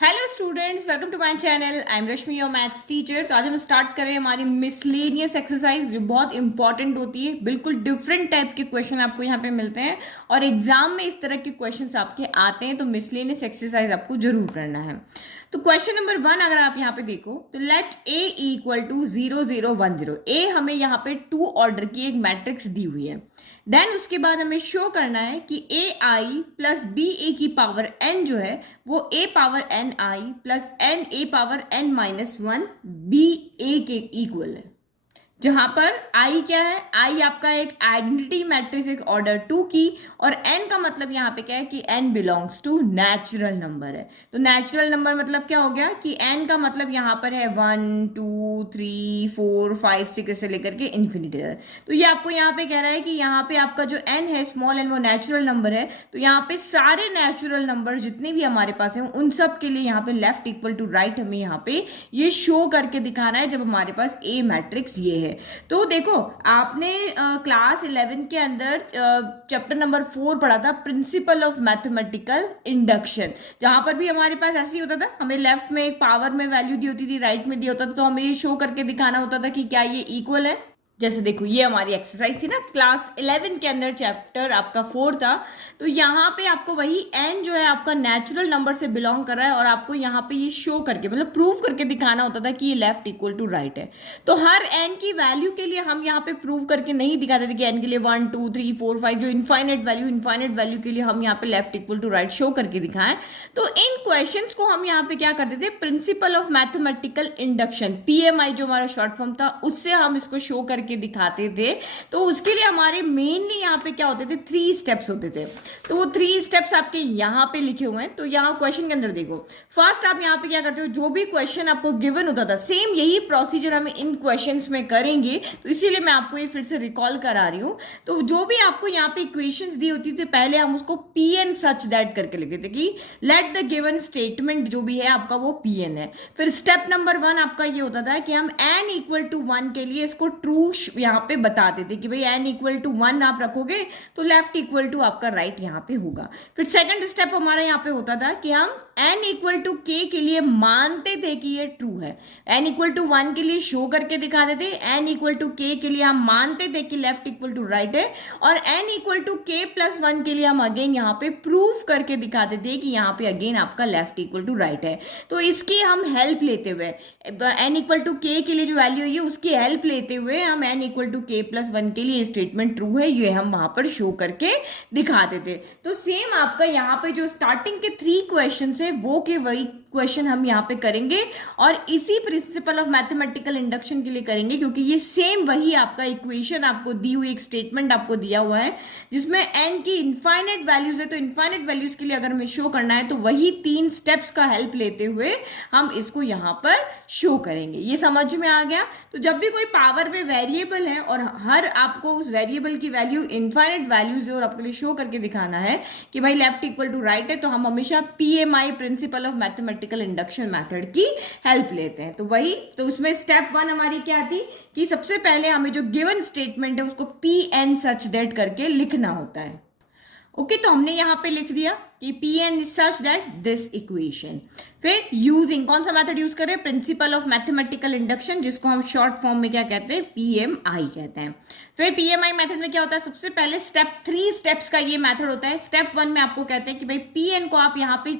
Hello students, welcome to my channel. I am Rashmi, your maths teacher. तो आज हम start करें हमारी मिसलेनियस एक्सरसाइज, जो बहुत इंपॉर्टेंट होती है। बिल्कुल डिफरेंट टाइप के क्वेश्चन आपको यहाँ पे मिलते हैं और एग्जाम में इस तरह के क्वेश्चंस आपके आते हैं, तो मिसलेनियस एक्सरसाइज आपको जरूर करना है। तो क्वेश्चन नंबर 1 अगर आप यहाँ पे देखो तो लेट ए इक्वल टू 0 0 1 0। ए हमें यहाँ पे 2 ऑर्डर की एक मैट्रिक्स दी हुई है। देन उसके बाद हमें शो करना है कि ए आई प्लस बी ए की पावर एन जो है वो A power N I plus N A power N minus 1 B A के इक्वल है। जहां पर आई क्या है, आई आपका एक आइडेंटिटी मैट्रिक्स, एक ऑर्डर 2 की, और एन का मतलब यहाँ पे क्या है कि n belongs to natural number है। तो नेचुरल नंबर मतलब क्या हो गया कि एन का मतलब यहाँ पर है 1 2 3 4 5 6 से लेकर के इन्फिनिटी तक। तो ये आपको यहाँ पे कह रहा है कि यहाँ पे आपका जो एन है, स्मॉल एन, वो नेचुरल नंबर है। तो यहाँ पे सारे नेचुरल नंबर जितने भी हमारे पास हैं उन सब के लिए यहाँ पे लेफ्ट इक्वल टू राइट हमें यहाँ पे ये शो करके दिखाना है जब हमारे पास ए मैट्रिक्स ये है। तो देखो, आपने क्लास 11 के अंदर चैप्टर नंबर 4 पढ़ा था, प्रिंसिपल ऑफ मैथमेटिकल इंडक्शन। जहां पर भी हमारे पास ऐसे ही होता था, हमें लेफ्ट में एक पावर में वैल्यू दी होती थी, राइट में दिया होता था, तो हमें ये शो करके दिखाना होता था कि क्या ये इक्वल है। जैसे देखो, ये हमारी एक्सरसाइज थी ना, क्लास 11 के अंदर चैप्टर आपका 4 था। तो यहाँ पे आपको वही एन जो है आपका नेचुरल नंबर से बिलोंग कर रहा है और आपको यहाँ पे ये शो करके, मतलब प्रूव करके दिखाना होता था कि ये लेफ्ट इक्वल टू राइट है। तो हर एन की वैल्यू के लिए हम यहाँ पे प्रूव करके नहीं दिखाते थे कि एन के लिए 1 2 3 4 5 जो इनफाइनेट वैल्यू के लिए हम यहाँ पे left equal to right show करके दिखाएं। तो इन क्वेश्चंस को हम यहाँ पे क्या करते थे, principal of mathematical induction, PMI जो हमारा शॉर्ट फॉर्म था, उससे हम इसको शो करके दिखाते थे। तो उसके लिए हमारे मेनली यहाँ पे क्या होते थे, 3 स्टेप्स होते थे। तो वो 3 स्टेप्स आपके यहाँ पे लिखे हुए हैं। तो यहाँ क्वेश्चन के अंदर देखो, फर्स्ट आप यहाँ पे क्या करते हो, जो भी क्वेश्चन आपको गिवन होता था, सेम यही प्रोसीजर हम इन क्वेश्चंस में करेंगे। तो इसीलिए मैं आपको ये फिर से रिकॉल करा रही हूँ। तो जो भी आपको यहाँ पे इक्वेशंस दी होती थी, पहले हम उसको पी एन सच दैट करके लिखते थे कि लेट द गिवन स्टेटमेंट जो भी है आपका वो पी एन है। फिर स्टेप नंबर 1 आपका ये होता था कि हम एन इक्वल टू 1 के लिए इसको ट्रू यहाँ पे बताते थे कि भाई एन इक्वल टू 1 आप रखोगे तो लेफ्ट इक्वल टू आपका राइट यहाँ पे होगा। फिर सेकंड स्टेप हमारा यहाँ पे होता था कि हम n इक्वल टू के के लिए मानते थे कि ये ट्रू है। n इक्वल टू 1 के लिए शो करके दिखाते थे, n इक्वल टू के के लिए हम मानते थे कि लेफ्ट इक्वल टू राइट है, और n इक्वल टू के प्लस 1 के लिए हम अगेन यहाँ पे प्रूफ करके दिखाते थे कि यहाँ पे अगेन आपका लेफ्ट इक्वल टू राइट है। तो इसकी हम हेल्प लेते हुए, n इक्वल टू के लिए जो वैल्यू है उसकी हेल्प लेते हुए हम n इक्वल टू के प्लस 1 के लिए स्टेटमेंट ट्रू है ये हम वहां पर शो करके दिखाते थे। तो सेम आपका यहाँ पे जो स्टार्टिंग के 3 क्वेश्चन है वो के वही क्वेश्चन हम यहाँ पे करेंगे और इसी प्रिंसिपल ऑफ मैथमेटिकल इंडक्शन के लिए करेंगे, क्योंकि ये सेम वही आपका इक्वेशन आपको दी हुई, एक स्टेटमेंट आपको दिया हुआ है जिसमें n की इनफाइनेट वैल्यूज है। तो इनफाइनेट वैल्यूज के लिए अगर हमें शो करना है तो वही 3 स्टेप्स का हेल्प लेते हुए हम इसको यहाँ पर शो करेंगे। ये समझ में आ गया। तो जब भी कोई पावर में वेरिएबल है और हर आपको उस वेरिएबल की वैल्यू इनफाइनेट वैल्यूज है और आपके लिए शो करके दिखाना है कि भाई लेफ्ट इक्वल टू राइट है, तो हम हमेशा PMI, principal of mathematical induction method की हेल्प लेते हैं। तो वही, तो उसमें स्टेप 1 हमारी क्या थी कि सबसे पहले हमें जो गिवन स्टेटमेंट है उसको पी एन सच दैट करके लिखना होता है। ओके, तो हमने यहां पे लिख दिया कि p n is such that this equation. फिर यूजिंग कौन सा मेथड यूज करें, प्रिंसिपल ऑफ मैथमेटिकल इंडक्शन, जिसको हम शॉर्ट फॉर्म में क्या कहते हैं, पीएमआई कहते हैं। फिर पीएमआई मेथड में क्या होता है, सबसे पहले स्टेप 3 स्टेप्स का ये मेथड होता है। स्टेप 1 में आपको कहते हैं कि भाई पी एन को आप यहाँ पे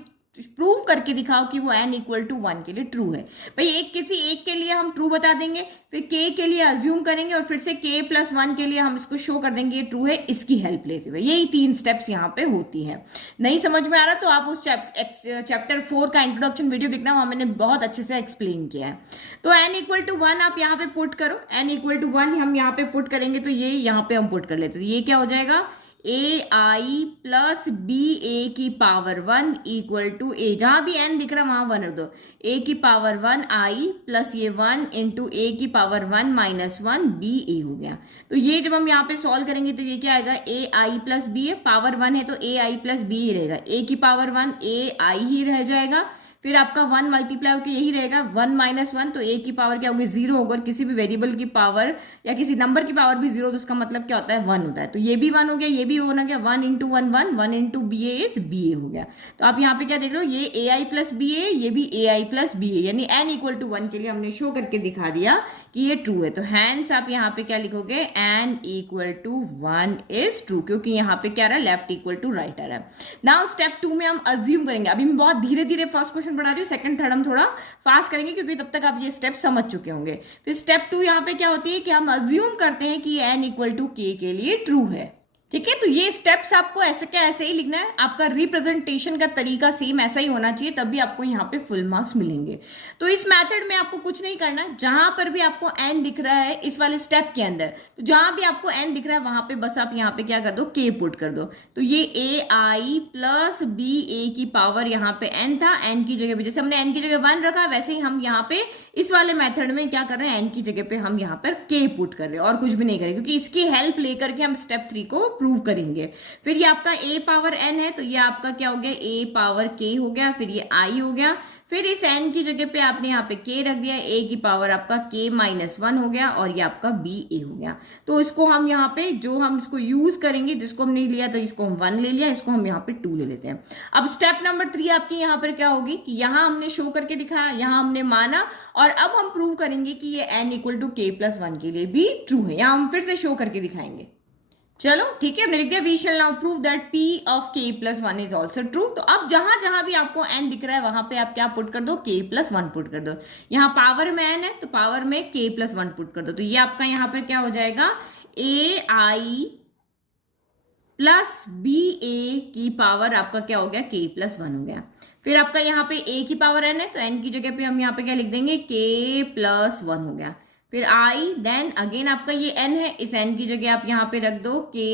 प्रूव करके दिखाओ कि वो n इक्वल टू 1 के लिए ट्रू है। भाई एक किसी एक के लिए हम ट्रू बता देंगे, फिर k के लिए अज्यूम करेंगे और फिर से k प्लस 1 के लिए हम इसको शो कर देंगे ये ट्रू है, इसकी हेल्प लेते हुए। यही 3 स्टेप्स यहाँ पे होती है। नहीं समझ में आ रहा तो आप उस चैप्टर 4 का इंट्रोडक्शन वीडियो देखना, वहां मैंने बहुत अच्छे से एक्सप्लेन किया है। तो n इक्वल टू 1 आप यहाँ पे पुट करो, n इक्वल टू 1 हम यहाँ पे पुट करेंगे तो ये यहाँ पे हम पुट कर लेते हैं। तो ये क्या हो जाएगा, ए आई प्लस बी ए की पावर 1 इक्वल टू ए, जहां भी n दिख रहा वहां 1 रख दो, ए की पावर 1 आई प्लस ये 1 इंटू ए की पावर 1 माइनस 1 बी ए हो गया। तो ये जब हम यहाँ पे सॉल्व करेंगे तो ये क्या आएगा, ए आई प्लस बी है, पावर 1 है तो ए आई प्लस बी ही रहेगा, ए की पावर 1 ए आई ही रह जाएगा, फिर आपका 1 मल्टीप्लाई होकर यही रहेगा 1 माइनस 1, तो a की पावर क्या होगी 0 होगा, और किसी भी वेरिएबल की पावर या किसी नंबर की पावर भी 0, तो उसका मतलब क्या होता है 1 होता है। तो ये भी 1 हो गया, ये भी 1 हो गया, 1 into 1 1, 1 into B A is B A हो गया। तो आप यहाँ पे क्या देख रहे हो, ये ए आई प्लस बी ए, ये भी ए आई प्लस बी ए, यानी n इक्वल टू 1 के लिए हमने शो करके दिखा दिया कि ये ट्रू है। तो हैंस आप यहाँ पे क्या लिखोगे, n equal to 1 is true, क्योंकि यहाँ पे क्या रहा है, लेफ्ट इक्वल टू राइट आ रहा है। नाउ स्टेप 2 में हम अज्यूम करेंगे। अभी मैं बहुत धीरे धीरे फर्स्ट क्वेश्चन पढ़ा रही हूँ, सेकंड थर्ड हम थोड़ा फास्ट करेंगे क्योंकि तब तक आप ये स्टेप समझ चुके होंगे। फिर स्टेप 2 यहाँ पे क्या होती है कि हम अज्यूम करते हैं कि n इक्वल टू k के लिए ट्रू है। ठीक है, तो ये स्टेप्स आपको ऐसे क्या ऐसे ही लिखना है, आपका रिप्रेजेंटेशन का तरीका सेम ऐसा ही होना चाहिए, तभी आपको यहाँ पे फुल मार्क्स मिलेंगे। तो इस मेथड में आपको कुछ नहीं करना, जहां पर भी आपको n दिख रहा है इस वाले स्टेप के अंदर, तो जहां भी आपको n दिख रहा है वहां पे बस आप यहाँ पे क्या कर दो, k पुट कर दो। तो ये a i plus b a की पावर यहाँ पे n था, n की जगह पे जैसे हमने n की जगह 1 रखा वैसे ही हम यहाँ पे इस वाले मेथड में क्या कर रहे हैं, n की जगह पे हम यहाँ पर k पुट कर रहे हैं और कुछ भी नहीं करें, क्योंकि इसकी हेल्प लेकर के हम स्टेप 3 को प्रूव करेंगे। फिर ये आपका a पावर n है, तो ये आपका क्या हो गया, a पावर k हो गया, फिर ये i हो गया, फिर इस n की जगह पे आपने यहाँ पे k रख दिया, a की पावर आपका k माइनस 1 हो गया, और ये आपका b a हो गया। तो इसको हम यहाँ पे जो हम इसको यूज करेंगे, जिसको हमने लिया तो इसको हम 1 ले लिया, इसको हम यहाँ पे 2 ले लेते हैं। अब स्टेप नंबर 3 आपकी यहाँ पर क्या होगी कि यहाँ हमने शो करके दिखाया, यहाँ हमने माना, और अब हम प्रूव करेंगे कि ये n equal to k plus 1 के लिए भी ट्रू है। यहाँ हम फिर से शो करके दिखाएंगे। चलो ठीक है, हमने लिख दिया we shall now prove that p of k plus 1 is also true. तो अब जहां जहां भी आपको n दिख रहा है वहां पे आप क्या पुट कर दो, k प्लस 1 पुट कर दो। यहाँ पावर में n है तो पावर में k प्लस 1 पुट कर दो। तो ये आपका यहाँ पर क्या हो जाएगा, a i plus b a की पावर आपका क्या हो गया, k प्लस 1 हो गया। फिर आपका यहाँ पे a की पावर n है, तो n की जगह पे हम यहाँ पे क्या लिख देंगे, k प्लस 1 हो गया। फिर i, देन अगेन आपका ये n है, इस n की जगह आप यहाँ पे रख दो k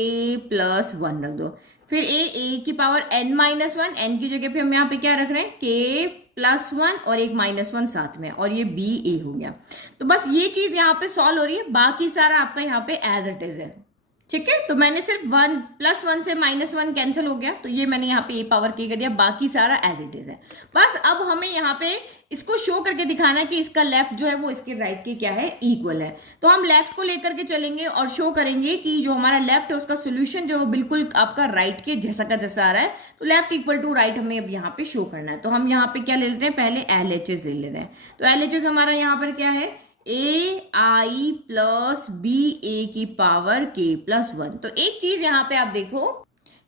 प्लस 1 रख दो। फिर a की पावर n माइनस 1, n की जगह पे हम यहाँ पे क्या रख रहे हैं, k प्लस 1 और एक माइनस 1 साथ में, और ये b a हो गया। तो बस ये चीज यहाँ पे सॉल्व हो रही है, बाकी सारा आपका यहाँ पे एज इट इज है। ठीक है, तो मैंने सिर्फ 1 प्लस 1 से माइनस 1 कैंसिल हो गया, तो ये मैंने यहाँ पे a पावर k कर दिया, बाकी सारा एज इट इज है। बस अब हमें यहाँ पे इसको शो करके दिखाना है कि इसका लेफ्ट जो है वो इसके राइट के क्या है, इक्वल है। तो हम लेफ्ट को लेकर के चलेंगे और शो करेंगे कि जो हमारा लेफ्ट है उसका सोल्यूशन जो बिल्कुल आपका राइट के जैसा का जैसा आ रहा है। तो लेफ्ट इक्वल टू राइट हमें अब यहाँ पे शो करना है। तो हम यहाँ पे क्या ले लेते हैं, पहले LHS ले लेते हैं। तो LHS हमारा यहाँ पर क्या है, ए आई प्लस बी ए की पावर k प्लस 1। तो एक चीज यहाँ पे आप देखो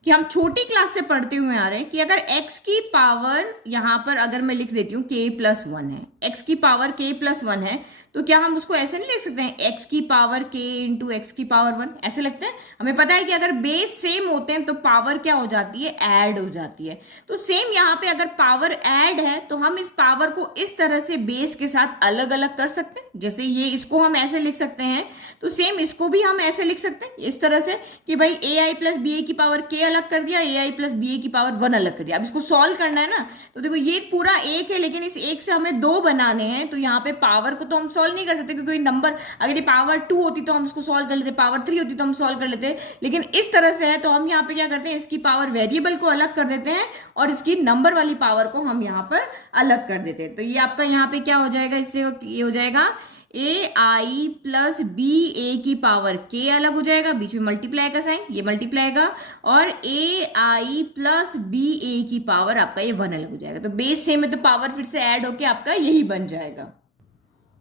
कि हम छोटी क्लास से पढ़ते हुए आ रहे हैं कि अगर x की पावर यहाँ पर अगर मैं लिख देती हूँ k प्लस 1 है, x की पावर k प्लस 1 है, तो क्या हम उसको ऐसे नहीं लिख सकते हैं x की पावर k इंटू एक्स की पावर 1, ऐसे लगते हैं। हमें पता है कि अगर बेस सेम होते हैं तो पावर क्या हो जाती है, ऐड हो जाती है। तो सेम यहाँ पे अगर पावर ऐड है तो हम इस पावर को इस तरह से बेस के साथ अलग अलग कर सकते हैं। जैसे ये इसको हम ऐसे लिख सकते हैं, तो सेम इसको भी हम ऐसे लिख सकते हैं इस तरह से कि भाई ए आई प्लस बी ए की पावर k अलग कर दिया, ए आई प्लस बी ए की पावर 1 अलग कर दिया। अब इसको सॉल्व करना है ना, तो देखो ये पूरा एक है, लेकिन इस एक से हमें 2 बनाने हैं। तो यहाँ पे पावर को तो हम सॉल्व नहीं कर सकते, क्योंकि नंबर अगर ये पावर 2 होती तो हम इसको सॉल्व कर लेते, पावर 3 होती तो हम सॉल्व कर लेते, लेकिन इस तरह से है तो हम यहाँ पे क्या करते हैं, इसकी पावर वेरिएबल को अलग कर देते हैं और इसकी नंबर वाली पावर को हम यहाँ पर अलग कर देते हैं। तो ये आपका यहाँ पे क्या हो जाएगा, इससे ये हो जाएगा ए आई प्लस बी ए की पावर k अलग हो जाएगा, बीच में मल्टीप्लाई का साइन, ये मल्टीप्लाई का, और ए आई प्लस बी ए की पावर आपका ये 1 अलग हो जाएगा। तो बेस सेम है तो पावर फिर से ऐड होके आपका यही बन जाएगा।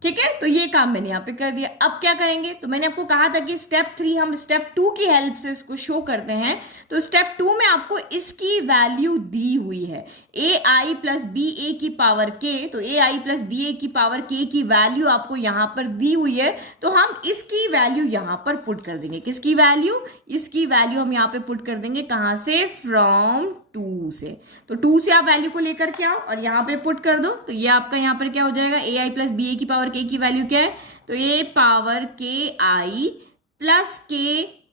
ठीक है, तो ये काम मैंने यहाँ पे कर दिया। अब क्या करेंगे, तो मैंने आपको कहा था कि स्टेप 3 हम स्टेप 2 की हेल्प से इसको शो करते हैं। तो स्टेप 2 में आपको इसकी वैल्यू दी हुई है, ए आई प्लस बी ए की पावर k। तो ए आई प्लस बी ए की पावर k की वैल्यू आपको यहाँ पर दी हुई है, तो हम इसकी वैल्यू यहाँ पर पुट कर देंगे। किसकी वैल्यू, इसकी वैल्यू हम यहाँ पे पुट कर देंगे, कहाँ से, फ्रॉम 2 से। तो 2 से आप वैल्यू को लेकर के आओ और यहाँ पे पुट कर दो। तो ये आपका यहाँ पर क्या हो जाएगा, ए आई प्लस बी ए की पावर k की वैल्यू क्या है, तो A power k I plus k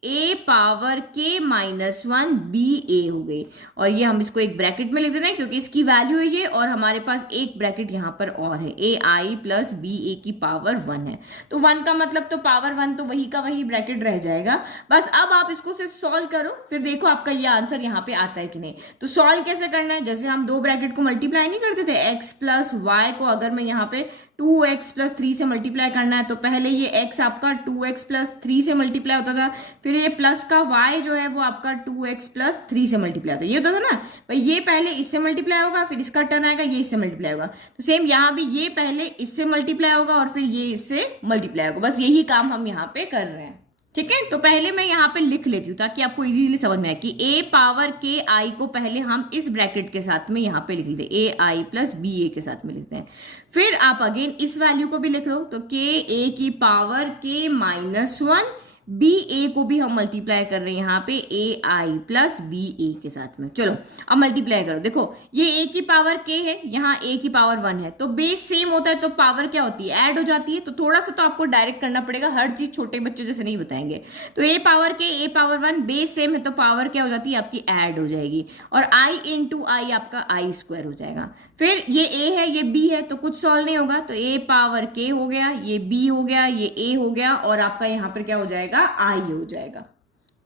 a power k minus 1 b a हो गई, और ये हम इसको एक ब्रैकेट में लिख दे रहे हैं क्योंकि इसकी वैल्यू है ये, और हमारे पास एक ब्रैकेट यहाँ पर और है, a i plus b a की पावर 1 है। तो 1 का मतलब तो पावर 1, तो वही का वही ब्रैकेट रह जाएगा। बस अब आप इसको सिर्फ सॉल्व करो, फिर देखो आपका ये आंसर यहाँ पे आता है कि नहीं। तो सॉल्व कैसे करना है, जैसे हम दो ब्रैकेट को मल्टीप्लाई नहीं करते थे, x प्लस वाई को अगर मैं यहाँ पे 2x प्लस 3 से मल्टीप्लाई करना है, तो पहले ये x आपका 2x प्लस 3 से मल्टीप्लाई होता था, फिर ये प्लस का y जो है वो आपका 2x प्लस 3 से मल्टीप्लाई होता है, ये होता था ना भाई। ये पहले इससे मल्टीप्लाई होगा, फिर इसका टर्न आएगा, ये इससे मल्टीप्लाई होगा। तो सेम यहाँ भी ये पहले इससे मल्टीप्लाई होगा और फिर ये इससे मल्टीप्लाई होगा। बस यही काम हम यहाँ पे कर रहे हैं, ठीक है। तो पहले मैं यहाँ पे लिख लेती हूँ ताकि आपको इजीली समझ में आए कि a पावर k i को पहले हम इस ब्रैकेट के साथ में यहाँ पे लिख लेते हैं, a i plus b a के साथ में लिखते हैं। फिर आप अगेन इस वैल्यू को भी लिख लो, तो k a की पावर k माइनस 1 बी ए को भी हम मल्टीप्लाई कर रहे हैं यहाँ पे ए आई प्लस बी ए के साथ में। चलो अब मल्टीप्लाई करो, देखो ये ए की पावर के है, यहाँ ए की पावर 1 है, तो बेस सेम होता है तो पावर क्या होती है, ऐड हो जाती है। तो थोड़ा सा तो आपको डायरेक्ट करना पड़ेगा, हर चीज छोटे बच्चे जैसे नहीं बताएंगे। तो ए पावर के ए पावर 1 बेस सेम है तो पावर क्या हो जाती है आपकी, ऐड हो जाएगी, और आई इंटू आई आपका आई स्क्वायर हो जाएगा। फिर ये ए है ये बी है तो कुछ सॉल्व नहीं होगा, तो ए पावर के हो गया, ये बी हो गया, ये ए हो गया, और आपका यहाँ पर क्या हो जाएगा, आई हो जाएगा,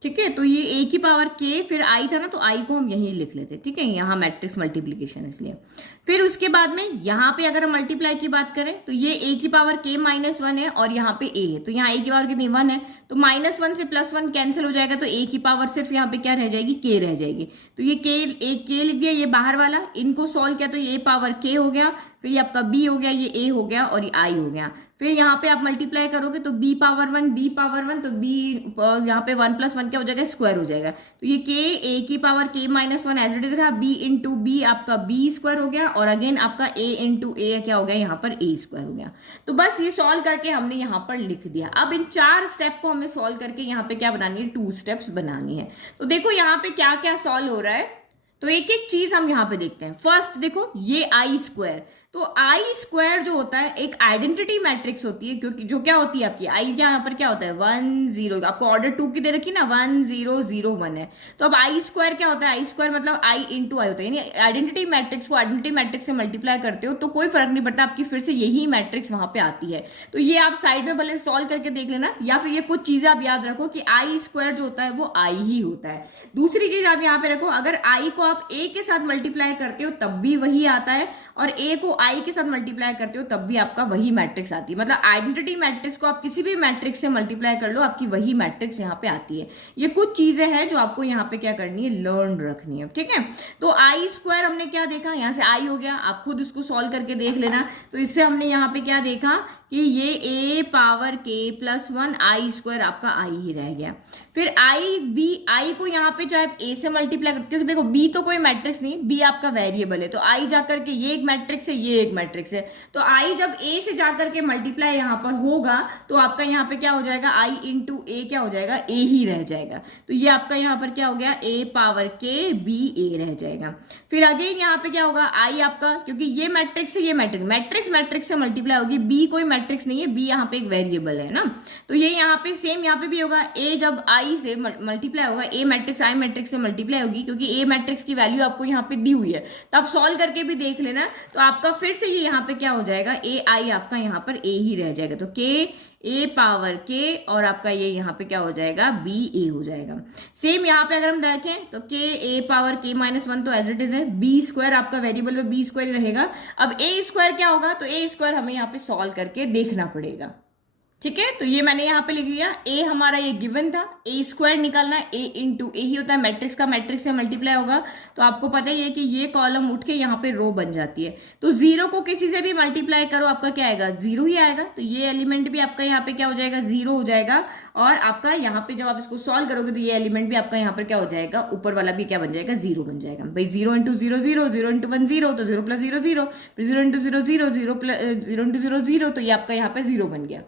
ठीक है। तो ये a की पावर k फिर i था ना, तो i को हम यहीं लिख लेते, ठीक है, यहाँ मैट्रिक्स मल्टीप्लीकेशन इसलिए। फिर उसके बाद में यहाँ पे अगर हम मल्टीप्लाई की बात करें तो ये a की पावर k माइनस 1 है और यहाँ पे a है, तो यहाँ a की पावर कितनी 1 है, तो माइनस 1 से प्लस 1 कैंसिल हो जाएगा, तो a की पावर सिर्फ यहाँ पे क्या रह जाएगी, k रह जाएगी। तो ये k लिख दिया, ये बाहर वाला, इनको सॉल्व किया तो ये पावर k हो गया, फिर ये आपका b हो गया, ये a हो गया और ये i हो गया। फिर यहाँ पे आप मल्टीप्लाई करोगे तो b पावर 1 तो b यहाँ पे 1 प्लस 1 क्या हो जाएगा, स्क्वायर हो जाएगा। तो ये k a की power k minus 1 as it is रहा, b इंटू बी आपका b स्क्वायर हो गया, और अगेन आपका a इंटू a क्या हो गया, यहाँ पर a स्क्वायर हो गया। तो बस ये सॉल्व करके हमने यहाँ पर लिख दिया। अब इन 4 स्टेप को हमें सॉल्व करके यहाँ पे क्या बनानी है, 2 स्टेप्स बनानी है। तो देखो यहाँ पे क्या क्या सॉल्व हो रहा है, तो एक एक चीज हम यहाँ पे देखते हैं। फर्स्ट देखो ये आई स्क्वायर, तो आई स्क्वायर जो होता है एक आइडेंटिटी मैट्रिक्स होती है, क्योंकि जो क्या होती है आपकी आई यहाँ पर क्या होता है 1 0, आपको ऑर्डर 2 की दे रखी ना 1 0 0 1 है, तो अब आई स्क्वायर क्या होता है, आई स्क्वायर मतलब आई इंटू आई होता है, यानी आइडेंटिटी मैट्रिक्स को आइडेंटिटी मैट्रिक्स से मल्टीप्लाई करते हो तो कोई फर्क नहीं पड़ता, आपकी फिर से यही मैट्रिक्स वहां पे आती है। तो ये आप साइड में भले सॉल्व करके देख लेना, या फिर ये कुछ चीजें आप याद रखो कि आई स्क्वायर जो होता है वो आई ही होता है। दूसरी चीज आप यहाँ पे रखो, अगर आई को आप ए के साथ मल्टीप्लाई करते हो तब भी वही आता है, और ए को आई के साथ मल्टीप्लाई करते हो तब भी आपका वही मैट्रिक्स आती है। मतलब आइडेंटिटी मैट्रिक्स को आप किसी भी मैट्रिक्स से मल्टीप्लाई कर लो, आपकी वही मैट्रिक्स यहाँ पे आती है। ये कुछ चीजें हैं जो आपको यहाँ पे क्या करनी है, लर्न रखनी है, ठीक है। तो आई स्क्वायर हमने क्या देखा, यहाँ से आई हो गया, आप खुद इसको सॉल्व करके देख लेना। तो इससे हमने यहाँ पे क्या देखा कि ये a power k plus 1 I square आपका आई ही रह गया। फिर आई को यहाँ पे चाहे a से मल्टीप्लाई कर, क्योंकि देखो b तो कोई मैट्रिक्स नहीं, b आपका वेरिएबल है, तो आई जाकर के ये एक मैट्रिक्स है, ये एक मैट्रिक्स है, तो आई जब a से जाकर के मल्टीप्लाई यहाँ पर होगा तो आपका यहाँ पे क्या हो जाएगा, आई इंटू ए क्या हो जाएगा, a ही रह जाएगा। तो ये आपका यहाँ पर क्या हो गया, a power k b a रह जाएगा। फिर अगेन यहाँ पे क्या होगा, आई आपका, क्योंकि ये मैट्रिक्स है, ये मैट्रिक्स से मल्टीप्लाई होगी, b कोई मैट्रिक्स नहीं है, b यहाँ पे एक वेरिएबल है ना, तो ये यहाँ पे सेम यहाँ पे भी होगा, a जब i से मल्टीप्लाई होगा, a मैट्रिक्स i मैट्रिक्स से मल्टीप्लाई होगी, क्योंकि a मैट्रिक्स की वैल्यू आपको यहाँ पे दी हुई है, तो आप सॉल्व करके भी देख लेना। तो आपका फिर से ये यहाँ पे क्या हो जाएगा, a i आपका यहाँ पर a ही रह जाएगा, तो k a पावर k और आपका ये यहाँ पे क्या हो जाएगा, b a हो जाएगा। सेम यहाँ पे अगर हम देखें तो k a power k minus 1 तो एज इट इज है, b स्क्वायर आपका वेरिएबल है, b स्क्वायर रहेगा। अब a स्क्वायर क्या होगा, तो a स्क्वायर हमें यहाँ पे सॉल्व करके देखना पड़ेगा, ठीक है। तो ये मैंने यहाँ पे लिख लिया, a हमारा ये गिवन था, a स्क्वायर निकालना है, a इंटू ए ही होता है, मैट्रिक्स का मैट्रिक्स से मल्टीप्लाई होगा, तो आपको पता ही है कि ये कॉलम उठ के यहाँ पे रो बन जाती है। तो 0 को किसी से भी मल्टीप्लाई करो आपका क्या आएगा, 0 ही आएगा, तो ये एलिमेंट भी आपका यहाँ पे क्या हो जाएगा, 0 हो जाएगा। और आपका यहाँ पे जब आप इसको सॉल्व करोगे तो ये एलिमेंट भी आपका यहाँ पर क्या हो जाएगा, ऊपर वाला भी क्या बन जाएगा, 0 बन जाएगा। भाई 0 इंटू 0 0, 0 इंटू 1 0, तो 0 प्लस 0 0, फिर 0 इंटू 0 0, 0 प्लस 0 इंटू 0 0, तो ये आपका यहाँ पे 0 बन गया।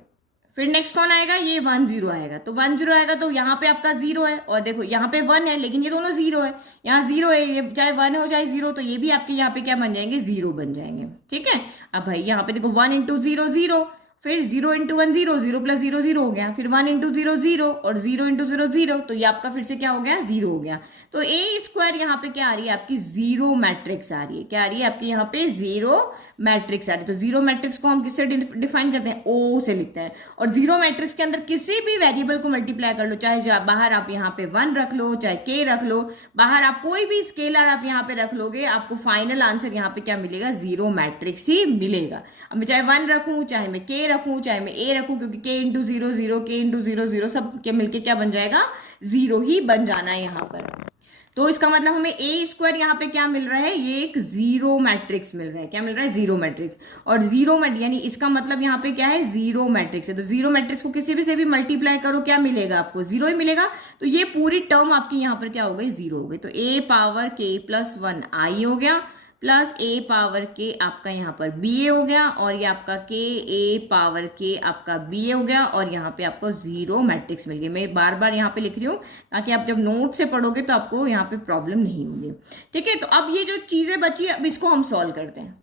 फिर नेक्स्ट कौन आएगा, ये 1 0 आएगा, तो 1 0 आएगा तो यहाँ पे आपका 0 है, और देखो यहाँ पे 1 है लेकिन ये दोनों 0 है, यहाँ 0 है, ये चाहे 1 हो चाहे 0, तो ये भी आपके यहाँ पे क्या बन जाएंगे, 0 बन जाएंगे, ठीक है। अब भाई यहाँ पे देखो 1 इंटू 0 0, फिर 0 इंटू 1 0, 0 प्लस 0 0 हो गया, फिर 1 इंटू 0 0 और 0 इंटू 0 0, तो ये आपका फिर से क्या हो गया, 0 हो गया। तो ए स्क्वायर यहाँ पे क्या आ रही है आपकी, जीरो मैट्रिक्स आ रही है। क्या आ रही है आपकी यहाँ पे, जीरो मैट्रिक्स आ रही है। तो जीरो मैट्रिक्स को हम किससे डिफाइन करते हैं, ओ से लिखते हैं। और जीरो मैट्रिक्स के अंदर किसी भी वेरिएबल को मल्टीप्लाई कर लो, चाहे बाहर आप यहाँ पे 1 रख लो, चाहे k रख लो, बाहर आप कोई भी स्केलर आप यहाँ पे रख लोगे, आपको फाइनल आंसर यहाँ पे क्या मिलेगा, जीरो मैट्रिक्स ही मिलेगा। अब मैं चाहे 1 रखूं, चाहे मैं k रखूं, चाहे मैं a रखूं, क्योंकि k इंटू 0 0, k इंटू 0 0 सब के मिलके क्या बन जाएगा, जीरो ही बन जाना है यहाँ पर। तो इसका मतलब हमें ए स्क्वायर यहाँ पे क्या मिल रहा है, ये एक जीरो मैट्रिक्स मिल रहा है। क्या मिल रहा है, जीरो मैट्रिक्स। और जीरो यानी इसका मतलब यहाँ पे क्या है, जीरो मैट्रिक्स है। तो जीरो मैट्रिक्स को किसी भी से भी मल्टीप्लाई करो, क्या मिलेगा आपको, जीरो ही मिलेगा। तो ये पूरी टर्म आपकी यहाँ पर क्या हो गई, जीरो हो गई। तो ए पावर के प्लस 1 आई हो गया, प्लस ए पावर के आपका यहाँ पर बी ए हो गया, और ये आपका के ए पावर के आपका बी ए हो गया, और यहाँ पे आपको जीरो मैट्रिक्स मिल गई। मैं बार बार यहाँ पे लिख रही हूँ ताकि आप जब नोट से पढ़ोगे तो आपको यहाँ पे प्रॉब्लम नहीं होगी। ठीक है, तो अब ये जो चीजें बची अब इसको हम सॉल्व करते हैं।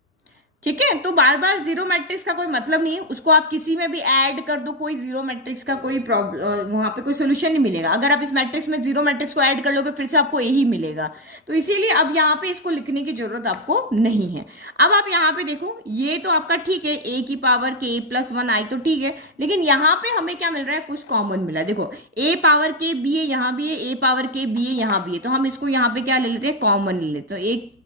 ठीक है, तो बार बार जीरो मैट्रिक्स का कोई मतलब नहीं है, उसको आप किसी में भी ऐड कर दो, कोई जीरो मैट्रिक्स का कोई प्रॉब्लम वहां पे कोई सोल्यूशन नहीं मिलेगा। अगर आप इस मैट्रिक्स में जीरो मैट्रिक्स को ऐड कर लोगे फिर से आपको यही मिलेगा। तो इसीलिए अब यहाँ पे इसको लिखने की जरूरत आपको नहीं है। अब आप यहाँ पे देखो, ये तो आपका ठीक है, ए की पावर के प्लस 1 आई तो ठीक है, लेकिन यहाँ पे हमें क्या मिल रहा है, कुछ कॉमन मिला। देखो ए पावर के बी ए यहाँ भी है, ए पावर के बी ए यहाँ भी है, तो हम इसको यहाँ पे क्या ले लेते हैं, कॉमन ले लेते हैं। तो एक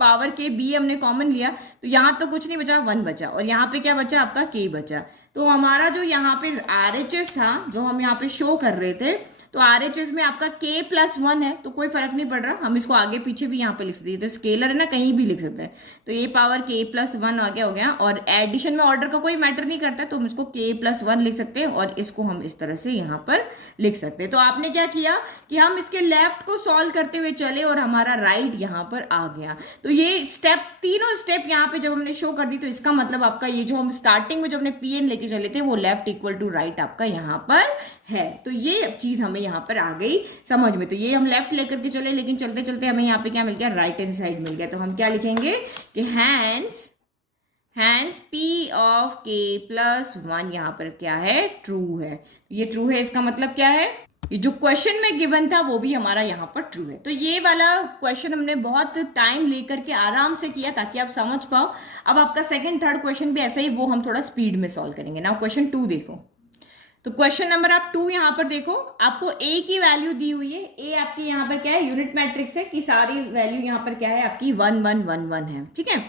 पावर के बी हमने कॉमन लिया, तो यहां तो कुछ नहीं बचा, 1 बचा, और यहाँ पे क्या बचा आपका के बचा। तो हमारा जो यहाँ पे RHS था, जो हम यहाँ पे शो कर रहे थे, तो RHS में आपका k प्लस 1 है, तो कोई फर्क नहीं पड़ रहा, हम इसको आगे पीछे भी यहाँ पे लिख सकते हैं। तो स्केलर है ना, कहीं भी लिख सकते हैं। तो a पावर k प्लस 1 आगे हो गया, और एडिशन में ऑर्डर का कोई मैटर नहीं करता, तो हम इसको k प्लस 1 लिख सकते हैं, और इसको हम इस तरह से यहाँ पर लिख सकते हैं। तो आपने क्या किया कि हम इसके लेफ्ट को सॉल्व करते हुए चले, और हमारा राइट यहाँ पर आ गया। तो ये स्टेप, तीनों स्टेप यहाँ पे जब हमने शो कर दी, तो इसका मतलब आपका ये जो हम स्टार्टिंग में जो हमने pn लेके चले थे, वो लेफ्ट इक्वल टू राइट आपका यहाँ पर है। तो ये चीज हमें यहाँ पर आ गई समझ में। तो ये हम लेफ्ट लेकर के चले, लेकिन चलते चलते हमें यहाँ पे क्या मिल गया, राइट हैंड साइड मिल गया। तो हम क्या लिखेंगे कि hence p of k plus 1 यहाँ पर क्या है, ट्रू है। ये ट्रू है, इसका मतलब क्या है, ये जो क्वेश्चन में गिवन था वो भी हमारा यहाँ पर ट्रू है। तो ये वाला क्वेश्चन हमने बहुत टाइम लेकर के आराम से किया ताकि आप समझ पाओ। अब आपका सेकंड थर्ड क्वेश्चन भी ऐसा ही, वो हम थोड़ा स्पीड में सॉल्व करेंगे ना। क्वेश्चन 2 देखो, तो क्वेश्चन नंबर आप 2 यहाँ पर देखो, आपको a की वैल्यू दी हुई है। a आपकी यहाँ पर क्या है, यूनिट मैट्रिक्स है कि सारी वैल्यू यहाँ पर क्या है आपकी 1 1 1 1 है। ठीक है,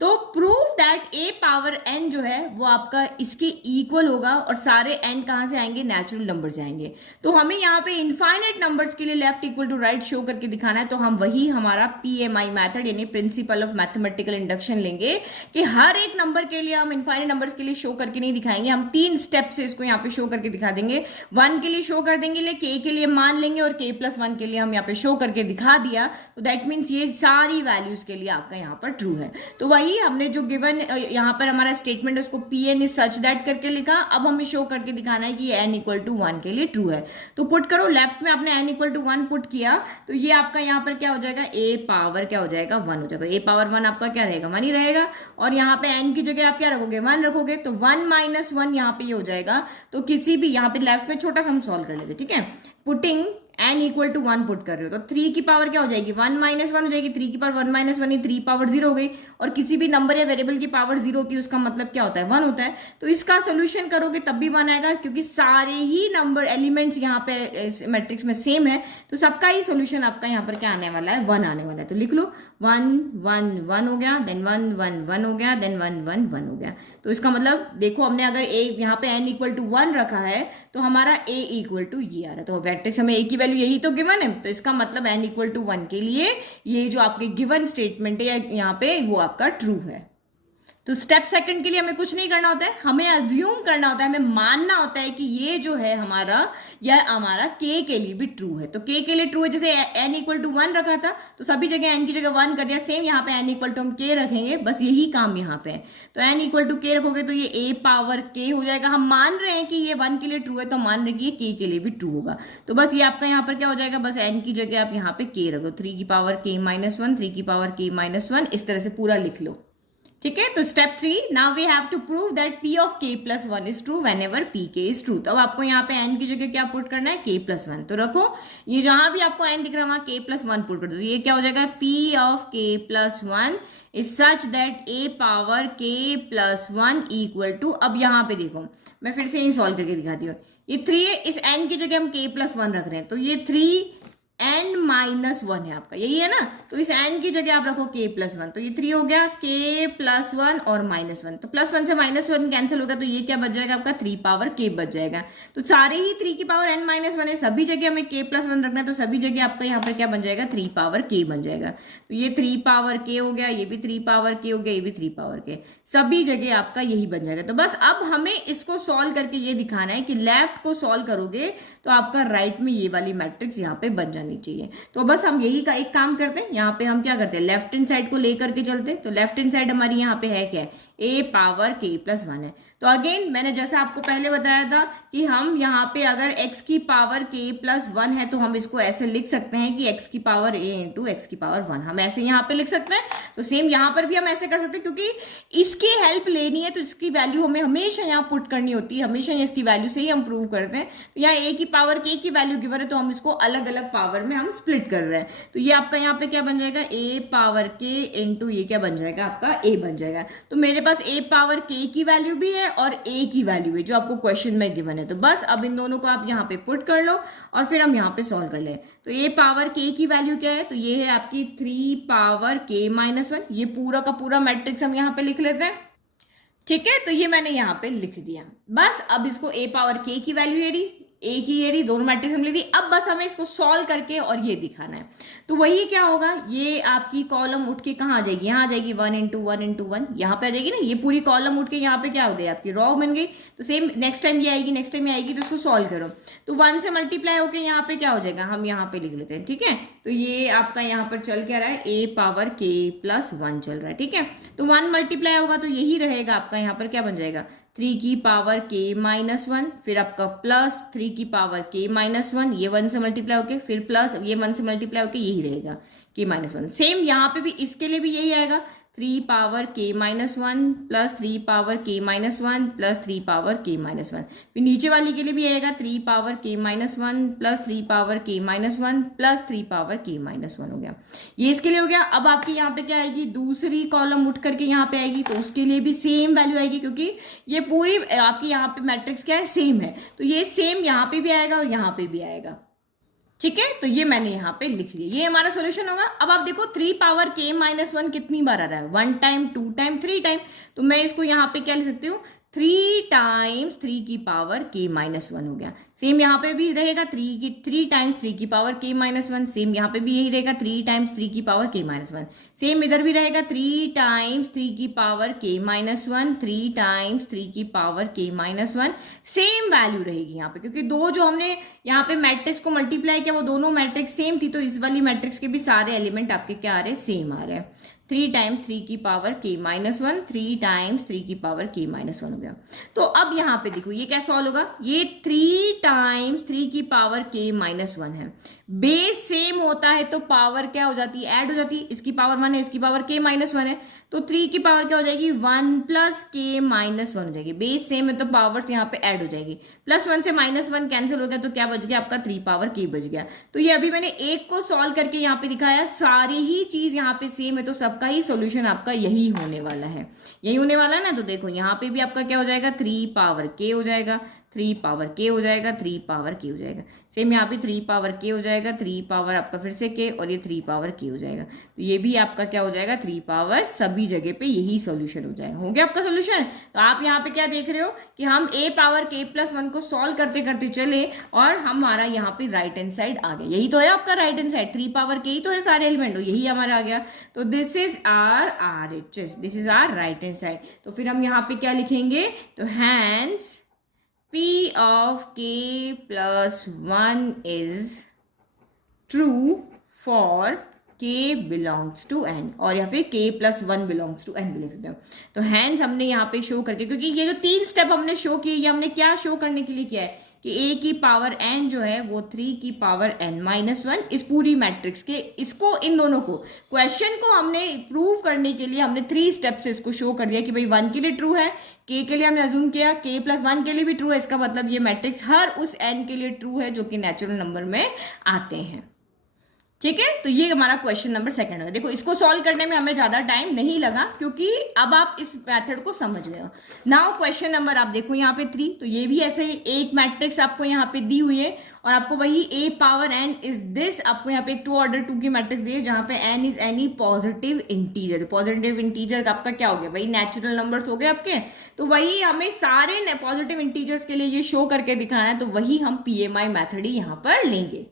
तो prove that a power n जो है वो आपका इसके इक्वल होगा, और सारे n कहाँ से आएंगे, नेचुरल नंबर से आएंगे। तो हमें यहाँ पे इनफाइनाइट नंबर्स के लिए left equal to right show करके दिखाना है। तो हम वही हमारा PMI मेथड यानी प्रिंसिपल ऑफ मैथमेटिकल इंडक्शन लेंगे कि हर एक नंबर के लिए हम इनफाइनाइट नंबर्स के लिए शो करके नहीं दिखाएंगे, हम 3 स्टेप से इसको यहाँ पे शो करके दिखा देंगे। 1 के लिए शो कर देंगे, k के लिए मान लेंगे, और k प्लस 1 के लिए हम यहाँ पे शो करके दिखा दिया। तो दैट मीन्स ये सारी वैल्यूज के लिए आपका यहाँ पर ट्रू है। तो वही हमने जो गिवन यहाँ पर हमारा स्टेटमेंट है उसको pn इज सच दैट करके लिखा। अब हमें शो करके दिखाना है कि n इक्वल टू 1 के लिए ट्रू है। तो पुट करो, लेफ्ट में आपने n इक्वल टू 1 पुट किया, तो ये आपका यहाँ पर क्या हो जाएगा, a पावर क्या हो जाएगा, 1 हो जाएगा। a पावर 1 आपका क्या रहेगा, 1 ही रहेगा, और यहाँ पे n की जगह आप क्या रखोगे, 1 रखोगे, तो 1 माइनस 1 यहाँ पे ये हो जाएगा। तो किसी भी यहाँ पे लेफ्ट में छोटा सा हम सॉल्व कर लेते, ठीक है। Putting n equal to 1 put कर रहे हो, तो 3 की पावर क्या हो जाएगी, 1 माइनस 1 हो जाएगी। 3 की पावर 1 माइनस 1 ही 3 पावर 0 हो गई, और किसी भी नंबर या वेरिएबल की पावर 0 होती है, उसका मतलब क्या होता है, 1 होता है। तो इसका सोल्यूशन करोगे तब भी 1 आएगा, क्योंकि सारे ही नंबर एलिमेंट्स यहाँ पे मैट्रिक्स में सेम है, तो सबका ही सोल्यूशन आपका यहाँ पर क्या आने वाला है, 1 आने वाला है। तो लिख लो 1 1 1 हो गया, देन 1 1 1 हो गया, देन 1 1 1 हो गया। तो इसका मतलब देखो, हमने अगर a यहाँ पे n इक्वल टू 1 रखा है, तो हमारा a इक्वल टू ये आ रहा है। तो मैट्रिक्स हमें a की वैल्यू यही तो गिवन है, तो इसका मतलब n इक्वल टू 1 के लिए ये जो आपके गिवन स्टेटमेंट है यहाँ पे वो आपका ट्रू है। तो स्टेप सेकंड के लिए हमें कुछ नहीं करना होता है, हमें अज्यूम करना होता है, हमें मानना होता है कि ये जो है हमारा k के लिए भी ट्रू है। तो k के लिए ट्रू है, जैसे n इक्वल टू 1 रखा था तो सभी जगह n की जगह 1 कर दिया, सेम यहाँ पे n इक्वल टू हम k रखेंगे, बस यही काम यहाँ पे है। तो n इक्वल टू k रखोगे तो ये a पावर k हो जाएगा। हम मान रहे हैं कि ये 1 के लिए ट्रू है, तो मान रहे हैं कि ये k के लिए भी ट्रू होगा। तो बस ये आपका यहाँ पर क्या हो जाएगा, बस n की जगह आप यहाँ पे k रखो, 3 की पावर k माइनस 1, 3 की पावर k माइनस 1, इस तरह से पूरा लिख लो। ठीक है। तो step 3, now we have to prove that p of k plus 1 is true whenever p k is true. तो अब आपको यहाँ पे n की जगह क्या पुट करना है, k प्लस 1। तो रखो, ये जहां भी आपको n दिख रहा है वहां k प्लस 1 पुट कर दो। ये क्या हो जाएगा, p of k plus 1 is such that a power k plus 1 equal to, अब यहाँ पे देखो मैं फिर से यही सॉल्व करके दिखाती हूँ। ये 3 है, इस n की जगह हम k प्लस 1 रख रहे हैं, तो ये 3n माइनस 1 है आपका, यही है ना। तो इस n की जगह आप रखो k प्लस 1, तो ये 3 हो गया, k प्लस 1 और माइनस 1, तो प्लस 1 से माइनस 1 कैंसिल हो गया, तो ये क्या बच जाएगा आपका 3 पावर k बच जाएगा। तो सारे ही 3 की पावर n माइनस 1 है, सभी जगह हमें k प्लस 1 रखना है, तो सभी जगह आपका यहाँ पर क्या बन जाएगा, 3 पावर k बन जाएगा। तो ये 3 पावर k हो गया, ये भी 3 पावर k हो गया, ये भी 3 पावर k, सभी जगह आपका यही बन जाएगा। तो बस अब हमें इसको सॉल्व करके ये दिखाना है कि लेफ्ट को सॉल्व करोगे तो आपका राइट में ये वाली मैट्रिक्स यहाँ पे बन जानी चाहिए। तो बस हम यही का एक काम करते हैं, यहाँ पे हम क्या करते हैं, लेफ्ट हैंड साइड को लेकर के चलते हैं। तो लेफ्ट हैंड साइड हमारी यहाँ पे है क्या है, a पावर k प्लस 1 है। तो अगेन मैंने जैसा आपको पहले बताया था कि हम यहाँ पे अगर x की पावर k प्लस 1 है तो हम इसको ऐसे लिख सकते हैं कि x की पावर a इंटू एक्स की पावर 1, हम ऐसे यहाँ पे लिख सकते हैं। तो सेम यहाँ पर भी हम ऐसे कर सकते हैं, क्योंकि इसकी हेल्प लेनी है तो इसकी वैल्यू हमें हमेशा यहाँ पुट करनी होती है, हमेशा इसकी वैल्यू से ही हम प्रूव करते हैं। तो यहाँ a की पावर k की वैल्यू गिवन है, तो हम इसको अलग अलग पावर में हम स्प्लिट कर रहे हैं। तो ये आपका यहाँ पे क्या बन जाएगा, a पावर k इंटू ये क्या बन जाएगा आपका a बन जाएगा। तो मेरे पास a पावर k की वैल्यू भी है और a की वैल्यू है जो आपको क्वेश्चन में गिवन है। तो बस अब इन दोनों को आप यहाँ पे पुट कर लो और फिर हम यहाँ पे सॉल्व कर ले। तो a पावर k की वैल्यू क्या है, तो ये है आपकी 3 पावर k माइनस 1। ये पूरा का पूरा मैट्रिक्स हम यहाँ पे लिख लेते हैं, ठीक है। तो ये मैंने यहाँ पे लिख दिया। बस अब इसको a पावर k की वैल्यू ए की ये रही, दोनों मैट्रिक्स हम ले दी। अब बस हमें इसको सॉल्व करके और ये दिखाना है। तो वही क्या होगा, ये आपकी कॉलम उठ के कहाँ आ जाएगी, यहाँ आ जाएगी 1 इंटू 1 इंटू 1, यहाँ पे आ जाएगी ना। ये पूरी कॉलम उठ के यहाँ पे क्या हो गई, आपकी रॉ बन गई। तो सेम नेक्स्ट टाइम ये आएगी, नेक्स्ट टाइम ये आएगी, तो इसको सॉल्व करो। तो 1 से मल्टीप्लाई होकर यहाँ पे क्या हो जाएगा, हम यहाँ पे लिख लेते हैं, ठीक है। तो ये आपका यहाँ पर चल क्या रहा है, a पावर k प्लस 1 चल रहा है, ठीक है। तो 1 मल्टीप्लाई होगा तो यही रहेगा आपका, यहाँ पर क्या बन जाएगा, 3 की पावर k माइनस 1, फिर आपका प्लस 3 की पावर k माइनस 1, ये 1 से मल्टीप्लाई होके फिर प्लस ये 1 से मल्टीप्लाई होके यही रहेगा k माइनस 1। सेम यहाँ पे भी इसके लिए भी यही आएगा, 3 power k minus 1 plus 3 power k minus 1 plus 3 power k minus 1। फिर नीचे वाली के लिए भी आएगा 3 power k minus 1 plus 3 power k minus 1 plus 3 power k minus 1 हो गया। ये इसके लिए हो गया। अब आपकी यहाँ पे क्या आएगी, दूसरी कॉलम उठ करके यहाँ पे आएगी, तो उसके लिए भी सेम वैल्यू आएगी, क्योंकि ये पूरी आपकी यहाँ पे मैट्रिक्स क्या है, सेम है। तो ये सेम यहाँ पे भी आएगा और यहाँ पे भी आएगा, ठीक है। तो ये मैंने यहाँ पे लिख दिया, ये हमारा सॉल्यूशन होगा। अब आप देखो 3 पावर k माइनस 1 कितनी बार आ रहा है, 1 टाइम, 2 टाइम, 3 टाइम। तो मैं इसको यहाँ पे क्या लिख सकती हूँ, 3 टाइम्स 3 की पावर k माइनस 1 हो गया। सेम यहाँ पे भी रहेगा 3 टाइम्स 3 की पावर k माइनस 1, सेम यहाँ पे भी यही रहेगा 3 टाइम्स 3 की पावर k माइनस 1। सेम इधर भी रहेगा 3 टाइम्स 3 की पावर k माइनस 1, 3 टाइम्स 3 की power k minus 1। Same value रहेगी यहाँ पे, क्योंकि दो जो हमने यहाँ पे मैट्रिक्स को मल्टीप्लाई किया वो दोनों मैट्रिक्स सेम थी, तो इस वाली मैट्रिक्स के भी सारे एलिमेंट आपके क्या आ रहे हैं, सेम आ रहे हैं। 3 टाइम्स 3 की पावर k माइनस 1, 3 टाइम्स 3 की पावर k माइनस 1 हो गया। तो अब यहाँ पे देखो ये क्या सॉल्व होगा, ये 3 टाइम्स 3 की पावर k माइनस 1 है। बेस सेम होता है तो पावर क्या हो जाती है, ऐड हो जाती है। इसकी पावर 1 है, इसकी पावर k माइनस 1 है, तो 3 की पावर क्या हो जाएगी, 1 प्लस k माइनस 1 हो जाएगी। बेस सेम है तो पावर्स यहाँ पे ऐड हो जाएगी। प्लस 1 से माइनस 1 कैंसिल हो गया, तो क्या बच गया आपका, 3 पावर k बच गया। तो ये अभी मैंने एक को सॉल्व करके यहाँ पे दिखाया, सारी ही चीज यहाँ पे सेम है, तो सबका ही सोल्यूशन आपका यही होने वाला है, यही होने वाला है ना। तो देखो यहाँ पे भी आपका क्या हो जाएगा, 3 पावर k हो जाएगा, 3 पावर k हो जाएगा, 3 पावर k हो जाएगा। सेम यहाँ पे 3 पावर k हो जाएगा, 3 पावर आपका फिर से k, और ये 3 पावर k हो जाएगा। तो ये भी आपका क्या हो जाएगा, 3 पावर, सभी जगह पे यही सॉल्यूशन हो जाएगा। हो गया आपका सॉल्यूशन। तो आप यहाँ पे क्या देख रहे हो कि हम a पावर k प्लस 1 को सॉल्व करते करते चले और हमारा यहाँ पे राइट हैंड साइड आ गया। यही तो है आपका right hand side, 3 power k ही तो है सारे एलिमेंट, यही हमारा आ गया। तो this is our RHS, this is our right hand side. तो फिर हम यहाँ पे क्या लिखेंगे, तो hence p of k plus 1 is true for k belongs to n, और या फिर k plus 1 belongs to n भी लिख सकते हो। तो हैंस हमने यहाँ पे शो करके, क्योंकि ये जो 3 स्टेप हमने शो किए, ये हमने क्या शो करने के लिए किया है कि a की पावर n जो है वो 3 की पावर n-1 इस पूरी मैट्रिक्स के, इसको इन दोनों को क्वेश्चन को हमने प्रूव करने के लिए हमने 3 स्टेप से इसको शो कर दिया कि भाई 1 के लिए ट्रू है, k के लिए हमने अज्यूम किया k+1 के लिए भी ट्रू है, इसका मतलब ये मैट्रिक्स हर उस n के लिए ट्रू है जो कि नेचुरल नंबर में आते हैं। ठीक है, तो ये हमारा क्वेश्चन नंबर सेकंड होगा। देखो इसको सॉल्व करने में हमें ज्यादा टाइम नहीं लगा क्योंकि अब आप इस मेथड को समझ गए हो। नाउ क्वेश्चन नंबर आप देखो यहाँ पे 3, तो ये भी ऐसे ही एक मैट्रिक्स आपको यहाँ पे दी हुई है और आपको वही a power n is this, आपको यहाँ पे एक 2 ऑर्डर 2 की मैट्रिक्स दी है जहां पे n is any positive integer. Positive integer आपका क्या हो गया, वही नेचुरल नंबर्स हो गए आपके, तो वही हमें सारे पॉजिटिव इंटीजर्स के लिए ये शो करके दिखाना है, तो वही हम PMI मेथड ही यहाँ पर लेंगे।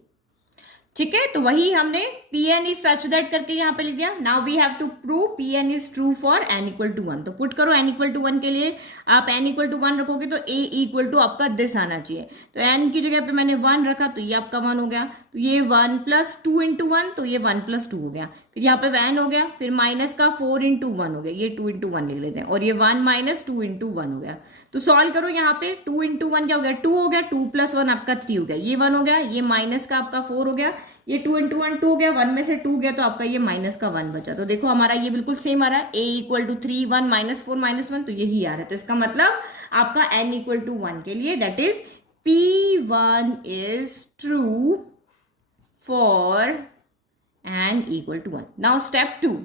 ठीक है, तो वही हमने Pn इज सच दैट करके यहाँ पे लिख दिया। Now we have to prove Pn is true for n=1, तो पुट करो n=1 के लिए आप n=1 रखोगे तो a आपका दिस आना चाहिए, तो n की जगह पे मैंने 1 रखा तो ये आपका 1 हो गया, तो ये 1 + 2 × 1 तो ये 1 + 2 हो गया, फिर यहाँ पे n हो गया, फिर माइनस का 4 × 1 हो गया, ये 2 × 1 लिख लेते हैं, और ये 1 - 2 × 1 हो गया। तो सॉल्व करो यहाँ पे 2 × 1 क्या हो गया, 2 हो गया, 2 + 1 आपका 3 हो गया, ये 1 हो गया, ये माइनस का आपका 4 हो गया, ये 2 × 1 2 हो गया, 1 में से 2 गया तो आपका ये माइनस का 1 बचा। तो देखो हमारा ये बिल्कुल सेम आ रहा है, a = 3 1 - 4 - 1 तो यही आ रहा है, तो इसका मतलब आपका n = 1 के लिए that is P1 is true for n = 1। Now step 2,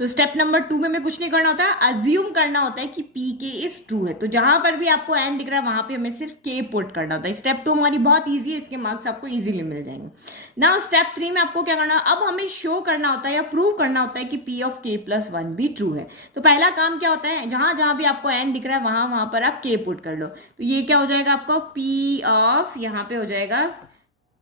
तो स्टेप नंबर 2 में हमें कुछ नहीं करना होता है, अज्यूम करना होता है कि pk इज ट्रू है, तो जहां पर भी आपको n दिख रहा है वहां पे हमें सिर्फ k पुट करना होता है। स्टेप 2 हमारी बहुत इजी है, इसके मार्क्स आपको इजीली मिल जाएंगे। नाउ स्टेप 3 में आपको क्या करना है, अब हमें शो करना होता है या प्रूव करना होता है कि p(k+1) भी ट्रू है। तो पहला काम क्या होता है, जहां जहां भी आपको n दिख रहा है वहां पर आप k पुट कर लो, तो ये क्या हो जाएगा आपका p यहाँ पे हो जाएगा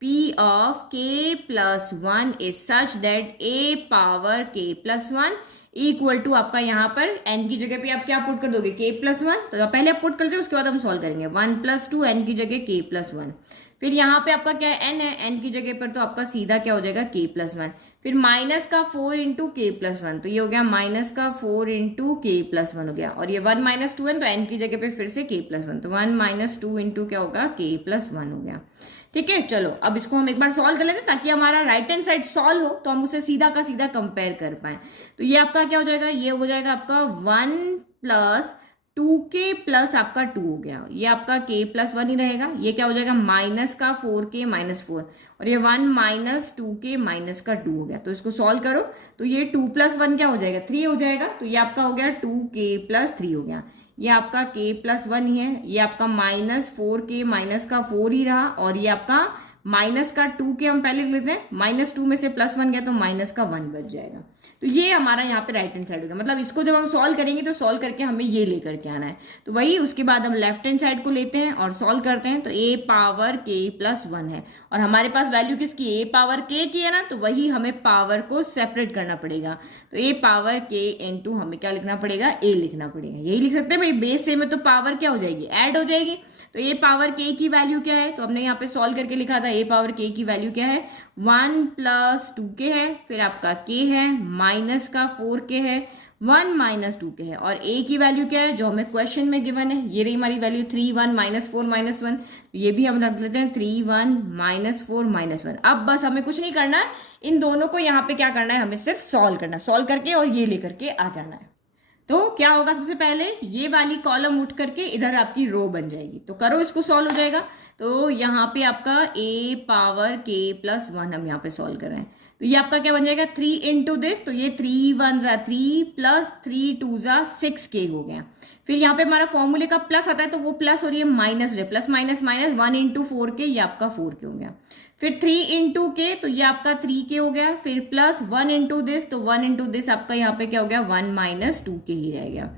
p(k+1) is such that a(k+1) equal to आपका यहाँ पर n की जगह पे आप क्या पुट कर दोगे, k+1, तो पहले आप पुट करते हैं उसके बाद हम सॉल्व करेंगे। 1 + 2 n की जगह k+1, फिर यहाँ पे आपका क्या है n है, n की जगह पर तो आपका सीधा क्या हो जाएगा k+1, फिर माइनस का 4 × k+1, तो ये हो गया माइनस का 4 × k+1 हो गया, और ये 1 - 2n तो n की जगह पे फिर से k+1, तो 1 - 2 × क्या होगा k+1 हो गया। ठीक है, चलो अब इसको हम एक बार सॉल्व कर लेते हैं ताकि हमारा राइट हैंड साइड सॉल्व हो तो हम उसे सीधा का सीधा कंपेयर कर पाए। तो ये आपका क्या हो जाएगा, ये हो जाएगा आपका 1 + 2k प्लस आपका 2 हो गया, ये आपका k+1 ही रहेगा, ये क्या हो जाएगा माइनस का 4k - 4, और ये 1 - 2k - 2 हो गया। तो इसको सॉल्व करो तो ये 2 + 1 क्या हो जाएगा 3 हो जाएगा, तो ये आपका हो गया 2k + 3 हो गया, ये आपका k+1 ही है, ये आपका -4k - 4 ही रहा, और ये आपका माइनस का 2k हम पहले लिख लेते हैं, -2 में से +1 गया तो माइनस का 1 बच जाएगा। तो ये हमारा यहाँ पे राइट हैंड साइड हो गया, मतलब इसको जब हम सॉल्व करेंगे तो सॉल्व करके हमें ये लेकर के आना है, तो वही उसके बाद हम लेफ्ट हैंड साइड को लेते हैं और सॉल्व करते हैं, तो a(k+1) है, और हमारे पास वैल्यू किसकी a(k) की है ना, तो वही हमें पावर को सेपरेट करना पड़ेगा, तो a(k) इंटू हमें क्या लिखना पड़ेगा a लिखना पड़ेगा, यही लिख सकते हैं भाई, बेस सेम है तो पावर क्या हो जाएगी ऐड हो जाएगी। तो a(k) की वैल्यू क्या है, तो हमने यहाँ पे सॉल्व करके लिखा था a(k) की वैल्यू क्या है 1 + 2k है, फिर आपका k है माइनस का 4k है 1 - 2k है, और a की वैल्यू क्या है जो हमें क्वेश्चन में गिवन है, ये रही हमारी वैल्यू 3 1 - 4 - 1, ये भी हम रख लेते हैं 3 1 - 4 - 1। अब बस हमें कुछ नहीं करना है, इन दोनों को यहाँ पे क्या करना है, हमें सिर्फ सॉल्व करना है, सॉल्व करके और ये लेकर के आ जाना है। तो क्या होगा, सबसे पहले ये वाली कॉलम उठ करके इधर आपकी रो बन जाएगी, तो करो इसको सॉल्व हो जाएगा। तो यहाँ पे आपका a(k+1) हम यहाँ पे सॉल्व कर रहे हैं, तो ये आपका क्या बन जाएगा 3 इंटू दिस, तो ये 3 1 3 प्लस 3 2 6k हो गया। फिर यहाँ पे हमारा फॉर्मूले का प्लस आता है तो वो प्लस और ये माइनस हो जाए, प्लस माइनस माइनस 1 × 4k, ये आपका 4k हो गया। फिर 3 × k तो ये आपका 3k हो गया, फिर प्लस 1 × दिस, तो 1 × दिस आपका यहाँ पे क्या हो गया 1 - 2k ही रह गया।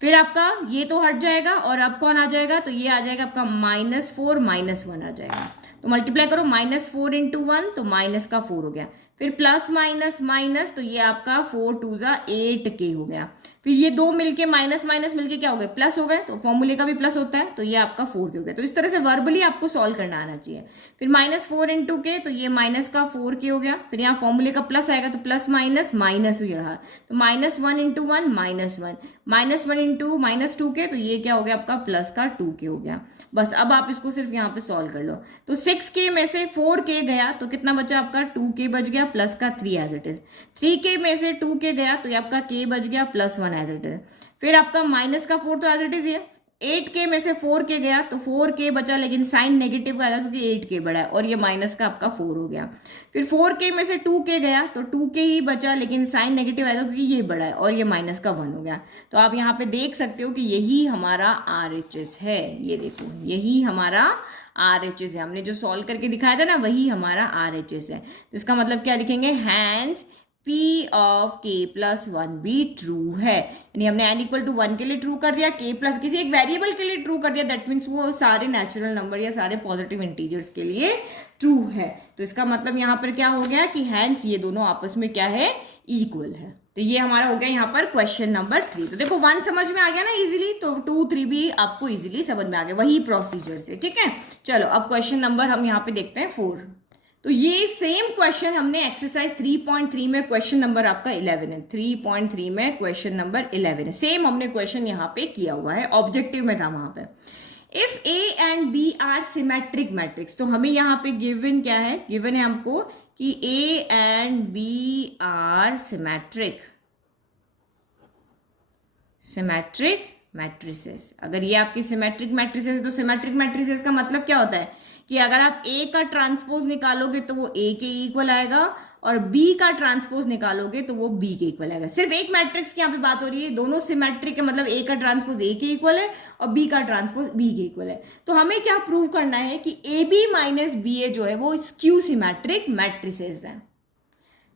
फिर आपका ये तो हट जाएगा और अब कौन आ जाएगा, तो ये आ जाएगा आपका -4 - 1 आ जाएगा, तो मल्टीप्लाई करो -4 × 1 तो माइनस का 4 हो गया, फिर प्लस माइनस माइनस, तो ये आपका 4 2 जा 8k हो गया। फिर ये दो मिलके माइनस माइनस मिलके क्या हो गए, प्लस हो गए, तो फॉर्मूले का भी प्लस होता है, तो ये आपका 4k हो गया। तो इस तरह से वर्बली आपको सॉल्व करना आना चाहिए। फिर -4 इंटू के, तो ये माइनस का 4k हो गया। फिर यहाँ फॉर्मूले का प्लस आएगा, तो प्लस माइनस माइनस ही रहा, तो -1 इंटू 1 -1, -1 इंटू -2k, तो ये क्या हो गया आपका प्लस का 2k हो गया। बस अब आप इसको सिर्फ यहाँ पे सॉल्व कर लो। तो 6k में से 4k गया तो कितना बचा आपका 2k बच गया प्लस का 3 एज इट इज। 3k में से 2k गया तो ये आपका k बच गया प्लस 1 एज इट इज। फिर आपका माइनस का 4 तो एज इट इज ये। 8k में से 4k गया तो 4k बचा, लेकिन साइन नेगेटिव का आएगा क्योंकि 8k बड़ा है, और ये माइनस का आपका 4 हो गया। फिर 4k में से 2k गया तो 2k ही बचा, लेकिन साइन नेगेटिव आएगा क्योंकि ये बड़ा है, और ये माइनस का 1 हो गया। तो आप यहाँ पे देख सकते हो कि यही हमारा RHS है। ये देखो यही हमारा RHS है, हमने जो सॉल्व करके दिखाया था ना वही हमारा RHS है। तो इसका मतलब क्या लिखेंगे, hence P of k plus 1 भी ट्रू है। यानी हमने n इक्वल टू 1 के लिए ट्रू कर दिया, k प्लस किसी एक वेरिएबल के लिए ट्रू कर दिया, दैट मीन्स वो सारे नेचुरल नंबर या सारे पॉजिटिव इंटीजर्स के लिए ट्रू है। तो इसका मतलब यहाँ पर क्या हो गया कि हैंस ये दोनों आपस में क्या है, इक्वल है। तो ये हमारा हो गया यहाँ पर क्वेश्चन नंबर 3। तो देखो 1 समझ में आ गया ना इजीली, तो 2 3 भी आपको इजीली समझ में आ गया, वही प्रोसीजर से। ठीक है, चलो अब क्वेश्चन नंबर हम यहाँ पे देखते हैं 4। तो ये सेम क्वेश्चन हमने एक्सरसाइज 3.3 में क्वेश्चन नंबर आपका 11 है, 3.3 में क्वेश्चन नंबर 11 है। सेम हमने क्वेश्चन यहाँ पे किया हुआ है, ऑब्जेक्टिव में था वहां पे। If A and B are symmetric matrix, तो हमें यहाँ पे गिवन क्या है, गिवन है हमको कि A and B are symmetric matrices. अगर ये आपकी सिमेट्रिक मैट्रिसेस, तो सिमेट्रिक मैट्रिसेस का मतलब क्या होता है कि अगर आप A का ट्रांसपोज निकालोगे तो वो A के इक्वल आएगा, और B का ट्रांसपोज निकालोगे तो वो B के इक्वल आएगा। सिर्फ एक मैट्रिक्स की यहाँ पे बात हो रही है, दोनों सिमेट्रिक है, मतलब A का ट्रांसपोज A के इक्वल है और B का ट्रांसपोज B के इक्वल है। तो हमें क्या प्रूव करना है कि AB माइनस BA जो है वो स्क्यू सिमेट्रिक मैट्रिसेस है।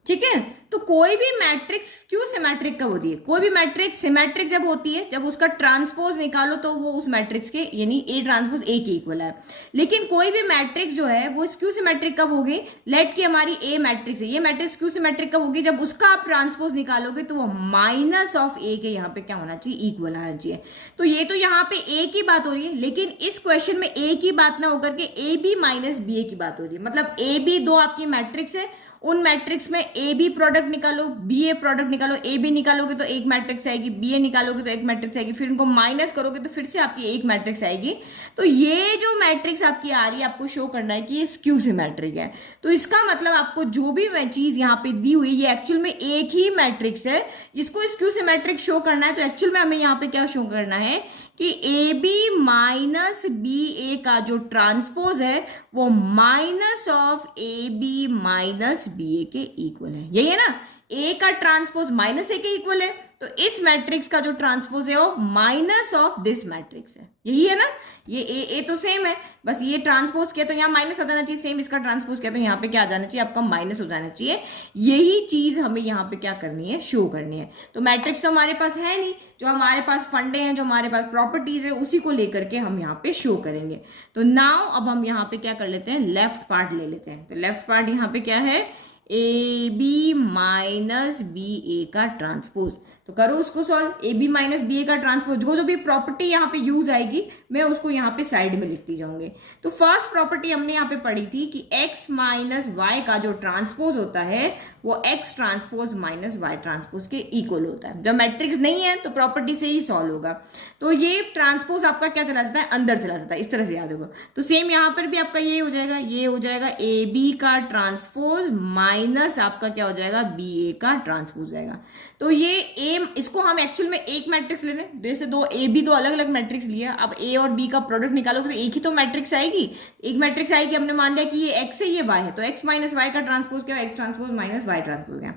ठीक है, तो कोई भी मैट्रिक्स क्यों सिमेट्रिक कब होती है, कोई भी मैट्रिक्स सिमेट्रिक जब होती है जब उसका ट्रांसपोज निकालो तो वो उस मैट्रिक्स के यानी A ट्रांसपोज A के इक्वल है। लेकिन कोई भी मैट्रिक्स जो है वो स्क्यू सिमेट्रिक कब होगी, लेट की हमारी A मैट्रिक्स है, ये मैट्रिक्स स्क्यू सिमेट्रिक कब होगी, जब उसका आप ट्रांसपोज निकालोगे तो वो माइनस ऑफ A के यहाँ पे क्या होना चाहिए, इक्वल आना चाहिए। तो ये तो यहाँ पे A की बात हो रही है, लेकिन इस क्वेश्चन में A की बात ना होकर के AB माइनस BA की बात हो रही है। मतलब AB दो आपकी मैट्रिक्स है, उन मैट्रिक्स में ए बी प्रोडक्ट निकालो, बी ए प्रोडक्ट निकालो, ए बी निकालोगे तो एक मैट्रिक्स आएगी, बी ए निकालोगे तो एक मैट्रिक्स आएगी, फिर इनको माइनस करोगे तो फिर से आपकी एक मैट्रिक्स आएगी। तो ये जो मैट्रिक्स आपकी आ रही है आपको शो करना है कि ये स्क्यू सिमेट्रिक है। तो इसका मतलब आपको जो भी चीज यहाँ पे दी हुई ये एक्चुअल में एक ही मैट्रिक्स है, इसको स्क्यू सिमेट्रिक शो करना है। तो एक्चुअल में हमें यहाँ पे क्या शो करना है कि A B minus B A का जो ट्रांसपोज है वो minus of A B minus B A के इक्वल है। यही है ना, ए का ट्रांसपोज माइनस ए के इक्वल है, तो इस मैट्रिक्स का जो ट्रांसपोज है वो माइनस ऑफ दिस मैट्रिक्स है। यही है ना, ये ए तो सेम है, बस ये ट्रांसपोज किया तो यहाँ माइनस आ जाना चाहिए, सेम इसका ट्रांसपोज किया तो यहाँ पे क्या आ जाना चाहिए, आपका माइनस हो जाना चाहिए। यही चीज हमें यहाँ पे क्या करनी है, शो करनी है। तो मैट्रिक्स तो हमारे पास है नहीं, जो हमारे पास फंडे हैं, जो हमारे पास प्रॉपर्टीज है, उसी को लेकर के हम यहाँ पे शो करेंगे। तो नाउ अब हम यहाँ पे क्या कर लेते हैं, लेफ्ट पार्ट ले लेते हैं। तो लेफ्ट पार्ट यहाँ पे क्या है, A B minus B A का ट्रांसपोज। तो करो उसको solve, A B minus B A का ट्रांसपोज, जो भी प्रॉपर्टी यहाँ पे यूज आएगी मैं उसको यहाँ पे साइड में लिखती जाऊंगी। तो फर्स्ट प्रॉपर्टी हमने यहाँ पे पढ़ी थी कि x माइनस वाई का जो ट्रांसपोज होता है वो x transpose minus y transpose के इक्वल होता है। जब मैट्रिक्स नहीं है तो प्रॉपर्टी से ही सॉल्व होगा। तो ये ट्रांसपोज आपका क्या चला जाता है, अंदर चला जाता है, इस तरह से याद होगा। तो सेम यहाँ पर भी आपका ये हो जाएगा, ये हो जाएगा ए बी का ट्रांसपोज माइनस आपका क्या हो जाएगा, बी ए का ट्रांसपोज जाएगा। तो ये ए, इसको हम एक्चुअल में एक मैट्रिक्स ले रहे हैं, जैसे दो ए बी दो अलग अलग मैट्रिक्स लिया, अब ए और बी का प्रोडक्ट निकालोगे तो एक ही तो मैट्रिक्स आएगी, एक मैट्रिक्स आएगी। हमने मान लिया कि ये एक्स है ये वाई है, तो एक्स माइनस वाई का ट्रांसपोज क्या है, x transpose minus y transpose क्या।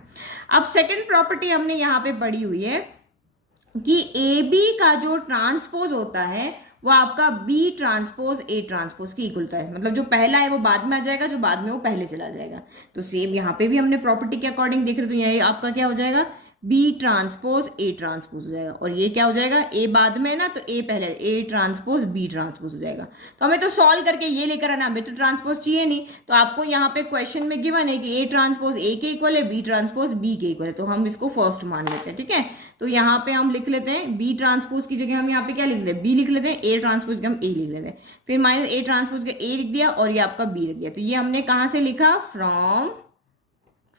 अब सेकेंड प्रॉपर्टी हमने यहाँ पे पढ़ी हुई है कि ए बी का जो ट्रांसपोज होता है वो आपका बी ट्रांसपोज ए ट्रांसपोज की इक्वल होता है। मतलब जो पहला है वो बाद में आ जाएगा, जो बाद में वो पहले चला जाएगा। तो सेम यहाँ पे भी हमने प्रॉपर्टी के अकॉर्डिंग देख रहे, तो ये आपका क्या हो जाएगा, बी ट्रांसपोज ए ट्रांसपोज हो जाएगा, और ये क्या हो जाएगा, ए बाद में है ना, तो ए पहले, ए ट्रांसपोज बी ट्रांसपोज हो जाएगा। तो हमें तो सॉल्व करके ये लेकर आना, हमें तो ट्रांसपोज चाहिए नहीं, तो आपको यहाँ पे क्वेश्चन में गिवन है कि ए ट्रांसपोज ए के इक्वल है, बी ट्रांसपोज बी के इक्वल है, तो हम इसको फर्स्ट मान लेते हैं। ठीक है, तो यहाँ पे हम लिख लेते हैं बी ट्रांसपोज की जगह हम यहाँ पे क्या लिख लेते हैं, बी लिख लेते हैं, ए ट्रांसपोज के हम ए लिख लेते हैं, फिर माइनस ए ट्रांसपोज के ए लिख दिया और ये आपका बी लिख दिया। तो ये हमने कहाँ से लिखा, फ्रॉम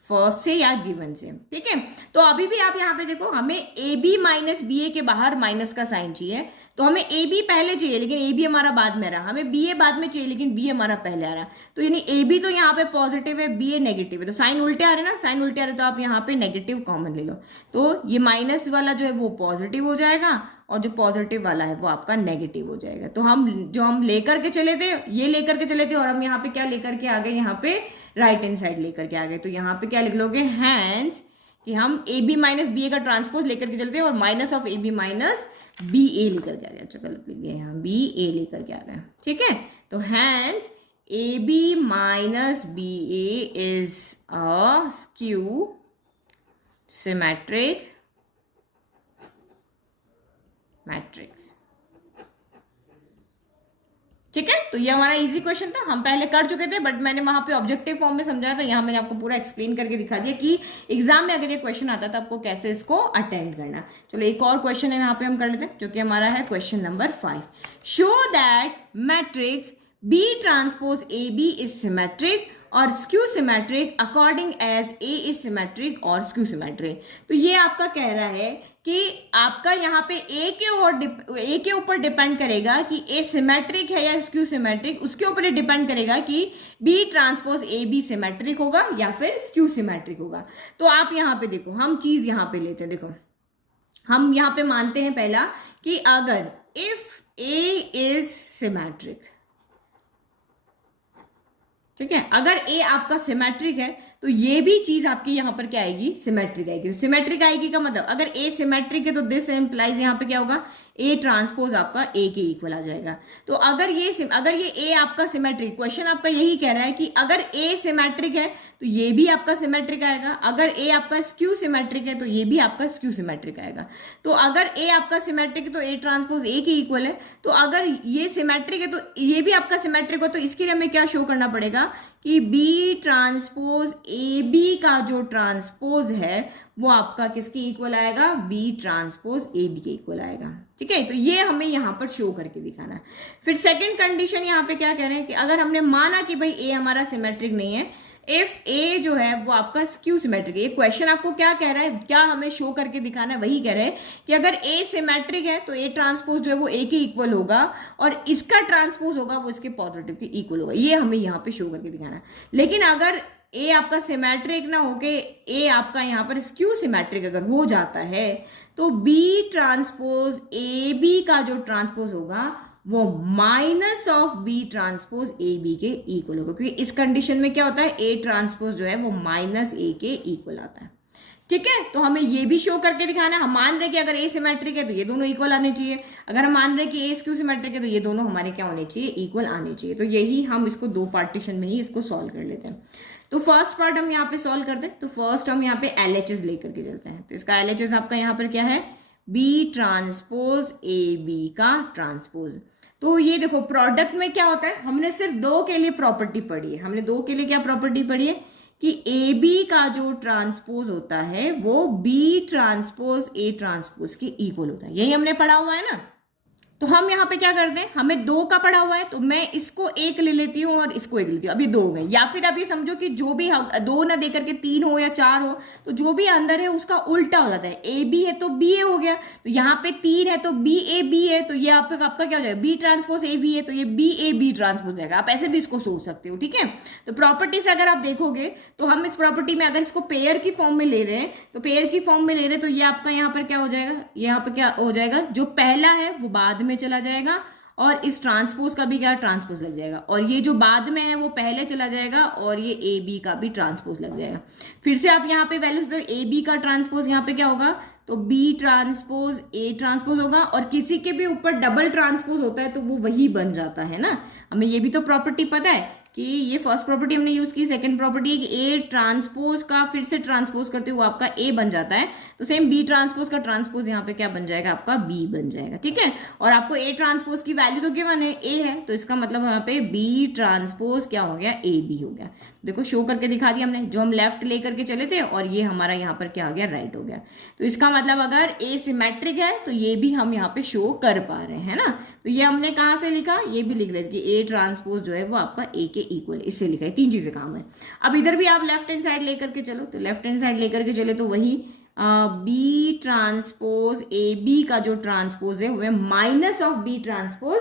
फर्स्ट से या गिवन से। ठीक है, तो अभी भी आप यहाँ पे देखो, हमें ए बी माइनस बी ए के बाहर माइनस का साइन चाहिए, तो हमें ए बी पहले चाहिए लेकिन ए बी हमारा बाद में आ रहा, हमें बी ए बाद में चाहिए लेकिन बी हमारा पहले आ रहा, तो यानी ए बी तो यहाँ पे पॉजिटिव है, बी ए नेगेटिव है, तो साइन उल्टे आ रहे ना, साइन उल्टे आ रहे तो आप यहाँ पे नेगेटिव कॉमन ले लो, तो ये माइनस वाला जो है वो पॉजिटिव हो जाएगा और जो पॉजिटिव वाला है वो आपका नेगेटिव हो जाएगा। तो हम लेकर के चले थे, ये लेकर के चले थे, और हम यहाँ पे क्या लेकर के आ गए, यहाँ पे राइट हैंड साइड लेकर के आ गए। तो यहाँ पे क्या लिख लोगे, हैंस कि हम A B minus B A का ट्रांसपोज लेकर के चलते हैं और minus of A B minus B A लेकर के आ गए। अच्छा गलत लिख गए यहाँ, बी ए लेकर के आ गए। ठीक है, तो hence A B minus B A is a skew symmetric matrix. ठीक है, तो ये हमारा इजी क्वेश्चन था, हम पहले कर चुके थे, बट मैंने वहां पे ऑब्जेक्टिव फॉर्म में समझाया था, यहाँ मैंने आपको पूरा एक्सप्लेन करके दिखा दिया कि एग्जाम में अगर ये क्वेश्चन आता था आपको कैसे इसको अटेंड करना। चलो एक और क्वेश्चन है यहाँ पे हम कर लेते हैं, जो कि हमारा है question number 5। Show that matrix B transpose A B is symmetric और skew symmetric according as A is symmetric और स्क्यू सिमेट्रिक। तो ये आपका कह रहा है कि आपका यहाँ पे ए के ऊपर डिपेंड करेगा कि ए सिमेट्रिक है या स्क्यू सिमेट्रिक, उसके ऊपर ये डिपेंड करेगा कि B transpose A B symmetric होगा या फिर स्क्यू सिमेट्रिक होगा। तो आप यहाँ पे देखो, हम चीज यहाँ पे लेते हैं, देखो हम यहाँ पे मानते हैं पहला कि अगर इफ ए इज सिमेट्रिक, ठीक है, अगर ए आपका सिमेट्रिक है तो ये भी चीज आपकी यहां पर क्या आएगी, सिमेट्रिक आएगी। सिमेट्रिक आएगी का मतलब अगर ए सिमेट्रिक है तो दिस इंप्लाइज यहाँ पे क्या होगा, ए ट्रांसपोज आपका ए के इक्वल आ जाएगा। तो अगर ये ए आपका सिमेट्रिक, क्वेश्चन आपका यही कह रहा है कि अगर ए सिमेट्रिक है तो ये भी आपका सिमेट्रिक आएगा, अगर ए आपका स्क्यू सिमेट्रिक है तो ये भी आपका स्क्यू सिमेट्रिक आएगा। तो अगर ए आपका सिमेट्रिक है तो ए ट्रांसपोज ए के इक्वल है, तो अगर ये सिमेट्रिक है तो ये भी आपका सिमेट्रिक हो, तो इसके लिए हमें क्या शो करना पड़ेगा कि बी ट्रांसपोज ए बी का जो ट्रांसपोज है वो आपका किसके इक्वल आएगा, बी ट्रांसपोज ए बी के इक्वल आएगा। ठीक है, तो ये हमें यहाँ पर शो करके दिखाना है। फिर सेकंड कंडीशन यहाँ पे क्या कह रहे हैं कि अगर हमने माना कि भाई ए हमारा सिमेट्रिक नहीं है, इफ ए जो है वो आपका स्क्यू सिमेट्रिक है। ये क्वेश्चन आपको क्या कह रहा है, क्या हमें शो करके दिखाना है, वही कह रहे हैं कि अगर ए सिमेट्रिक है तो ए ट्रांसपोज जो है वो ए के इक्वल होगा और इसका ट्रांसपोज होगा वो इसके पॉजिटिव के इक्वल होगा। ये हमें यहाँ पे शो करके दिखाना है। लेकिन अगर ए आपका सिमेट्रिक ना होके ए आपका यहाँ पर स्क्यू सिमेट्रिक अगर हो जाता है तो बी ट्रांसपोज ए बी का जो ट्रांसपोज होगा वो minus of B transpose A B के इक्वल होगा, क्योंकि इस कंडीशन में क्या होता है, ए ट्रांसपोज जो है वो माइनस ए के इक्वल आता है। ठीक है, तो हमें ये भी शो करके दिखाना है। हम मान रहे कि अगर ए सिमेट्रिक है तो ये दोनों इक्वल आने चाहिए, अगर हम मान रहे कि ए स्क्यू सिमेट्रिक है तो ये दोनों हमारे क्या होने चाहिए, इक्वल आने चाहिए। तो यही हम इसको दो पार्टीशन में ही इसको सॉल्व कर लेते हैं। तो फर्स्ट पार्ट हम यहाँ पे सॉल्व करते हैं। तो फर्स्ट हम यहाँ पे LHS लेकर के चलते हैं। तो इसका LHS आपका यहाँ पर क्या है, बी ट्रांसपोज ए बी का ट्रांसपोज। तो ये देखो प्रोडक्ट में क्या होता है, हमने सिर्फ दो के लिए प्रॉपर्टी पढ़ी है। हमने दो के लिए क्या प्रॉपर्टी पढ़ी है कि ए बी का जो ट्रांसपोज होता है वो बी ट्रांसपोज ए ट्रांसपोज के इक्वल होता है। यही हमने पढ़ा हुआ है ना। तो हम यहाँ पे क्या करते हैं, हमें दो का पढ़ा हुआ है तो मैं इसको एक ले लेती हूँ और इसको एक लेती हूँ। अभी दो हो गए, या फिर आप ये समझो कि जो भी दो ना दे करके तीन हो या चार हो तो जो भी अंदर है उसका उल्टा हो जाता है। ए बी है तो बी ए हो गया, तो यहाँ पे तीन है तो बी ए है, तो ये आपका क्या हो जाएगा, बी ट्रांसपोज ए बी है तो ये बी ट्रांसपोज जाएगा। आप ऐसे भी इसको सोच सकते हो। ठीक है, तो प्रॉपर्टी से अगर आप देखोगे तो हम इस प्रॉपर्टी में अगर इसको पेयर की फॉर्म में ले रहे हैं तो पेयर की फॉर्म में ले रहे हैं तो ये आपका यहाँ पर क्या हो जाएगा, यहाँ पर क्या हो जाएगा, जो पहला है वो बाद में चला जाएगा और इस ट्रांसपोज का भी क्या ट्रांसपोज लग जाएगा, और ये जो बाद में है वो पहले चला जाएगा और ये ए बी का भी ट्रांसपोज लग जाएगा। फिर से आप यहाँ पे वैल्यूज दो, ए बी का ट्रांसपोज यहाँ पे क्या होगा, तो बी ट्रांसपोज ए ट्रांसपोज होगा, और किसी के भी ऊपर डबल ट्रांसपोज होता है तो वो वही बन जाता है ना। हमें ये भी तो प्रॉपर्टी पता है कि ये फर्स्ट प्रॉपर्टी हमने यूज की, सेकंड प्रॉपर्टी है कि ए ट्रांसपोज का फिर से ट्रांसपोज करते हुए आपका ए बन जाता है, तो सेम बी ट्रांसपोज का ट्रांसपोज यहाँ पे क्या बन जाएगा, आपका बी बन जाएगा। ठीक है, और आपको ए ट्रांसपोज की वैल्यू तो गिवन है, ए है, तो इसका मतलब यहाँ पे बी ट्रांसपोज क्या हो गया, ए बी हो गया। देखो शो करके दिखा दिया हमने, जो हम लेफ्ट ले करके चले थे और ये हमारा यहाँ पर क्या हो गया, राइट हो गया। तो इसका मतलब अगर ए सिमेट्रिक है तो ये भी हम यहाँ पे शो कर पा रहे हैं ना। तो ये हमने कहाँ से लिखा, ये भी लिख लेते कि ए ट्रांसपोज जो है वो आपका ए के इक्वल, इससे लिखा है। तीन चीजें काम है। अब इधर भी आप लेफ्ट हैंड साइड लेकर के चलो, तो लेफ्ट हैंड साइड लेकर के चले तो वही बी ट्रांसपोज ए बी का जो ट्रांसपोज है वो है minus of B transpose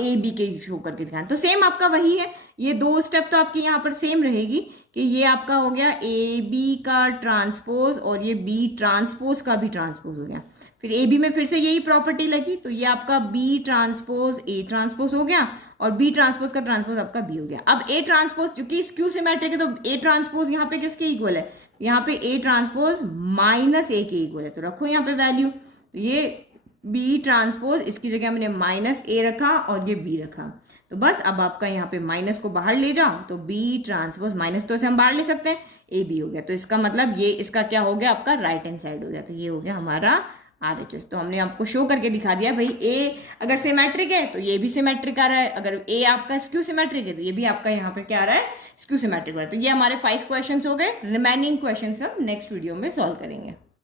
A B के शो करके दिखाना। तो सेम आपका वही है, ये दो स्टेप तो आपकी यहाँ पर सेम रहेगी कि ये आपका हो गया ए बी का ट्रांसपोज और ये बी ट्रांसपोज का भी ट्रांसपोज हो गया। फिर ए बी में फिर से यही प्रॉपर्टी लगी, तो ये आपका बी ट्रांसपोज ए ट्रांसपोज हो गया और बी ट्रांसपोज का ट्रांसपोज आपका बी हो गया। अब ए ट्रांसपोज क्योंकि स्क्यू सिमेट्रिक है तो ए ट्रांसपोज यहाँ पे किसके इक्वल है, यहाँ पे ए ट्रांसपोज माइनस ए के इक्वल है, तो रखो यहाँ पे वैल्यू। तो ये बी ट्रांसपोज, इसकी जगह हमने माइनस ए रखा और ये बी रखा, तो बस अब आपका यहाँ पे माइनस को बाहर ले जाओ तो बी ट्रांसपोज माइनस तो इसे हम बाहर ले सकते हैं, ए बी हो गया। तो इसका मतलब ये इसका क्या हो गया, आपका राइट हैंड साइड हो गया। तो ये हो गया हमारा RHS। तो हमने आपको शो करके दिखा दिया भाई, ए अगर सिमेट्रिक है तो ये भी सिमेट्रिक आ रहा है, अगर ए आपका स्क्यू सिमेट्रिक है तो ये भी आपका यहाँ पे क्या आ रहा है, स्क्यू सिमेट्रिक आ रहा है। तो ये हमारे 5 क्वेश्चन हो गए। रिमेनिंग क्वेश्चन हम नेक्स्ट वीडियो में सॉल्व करेंगे।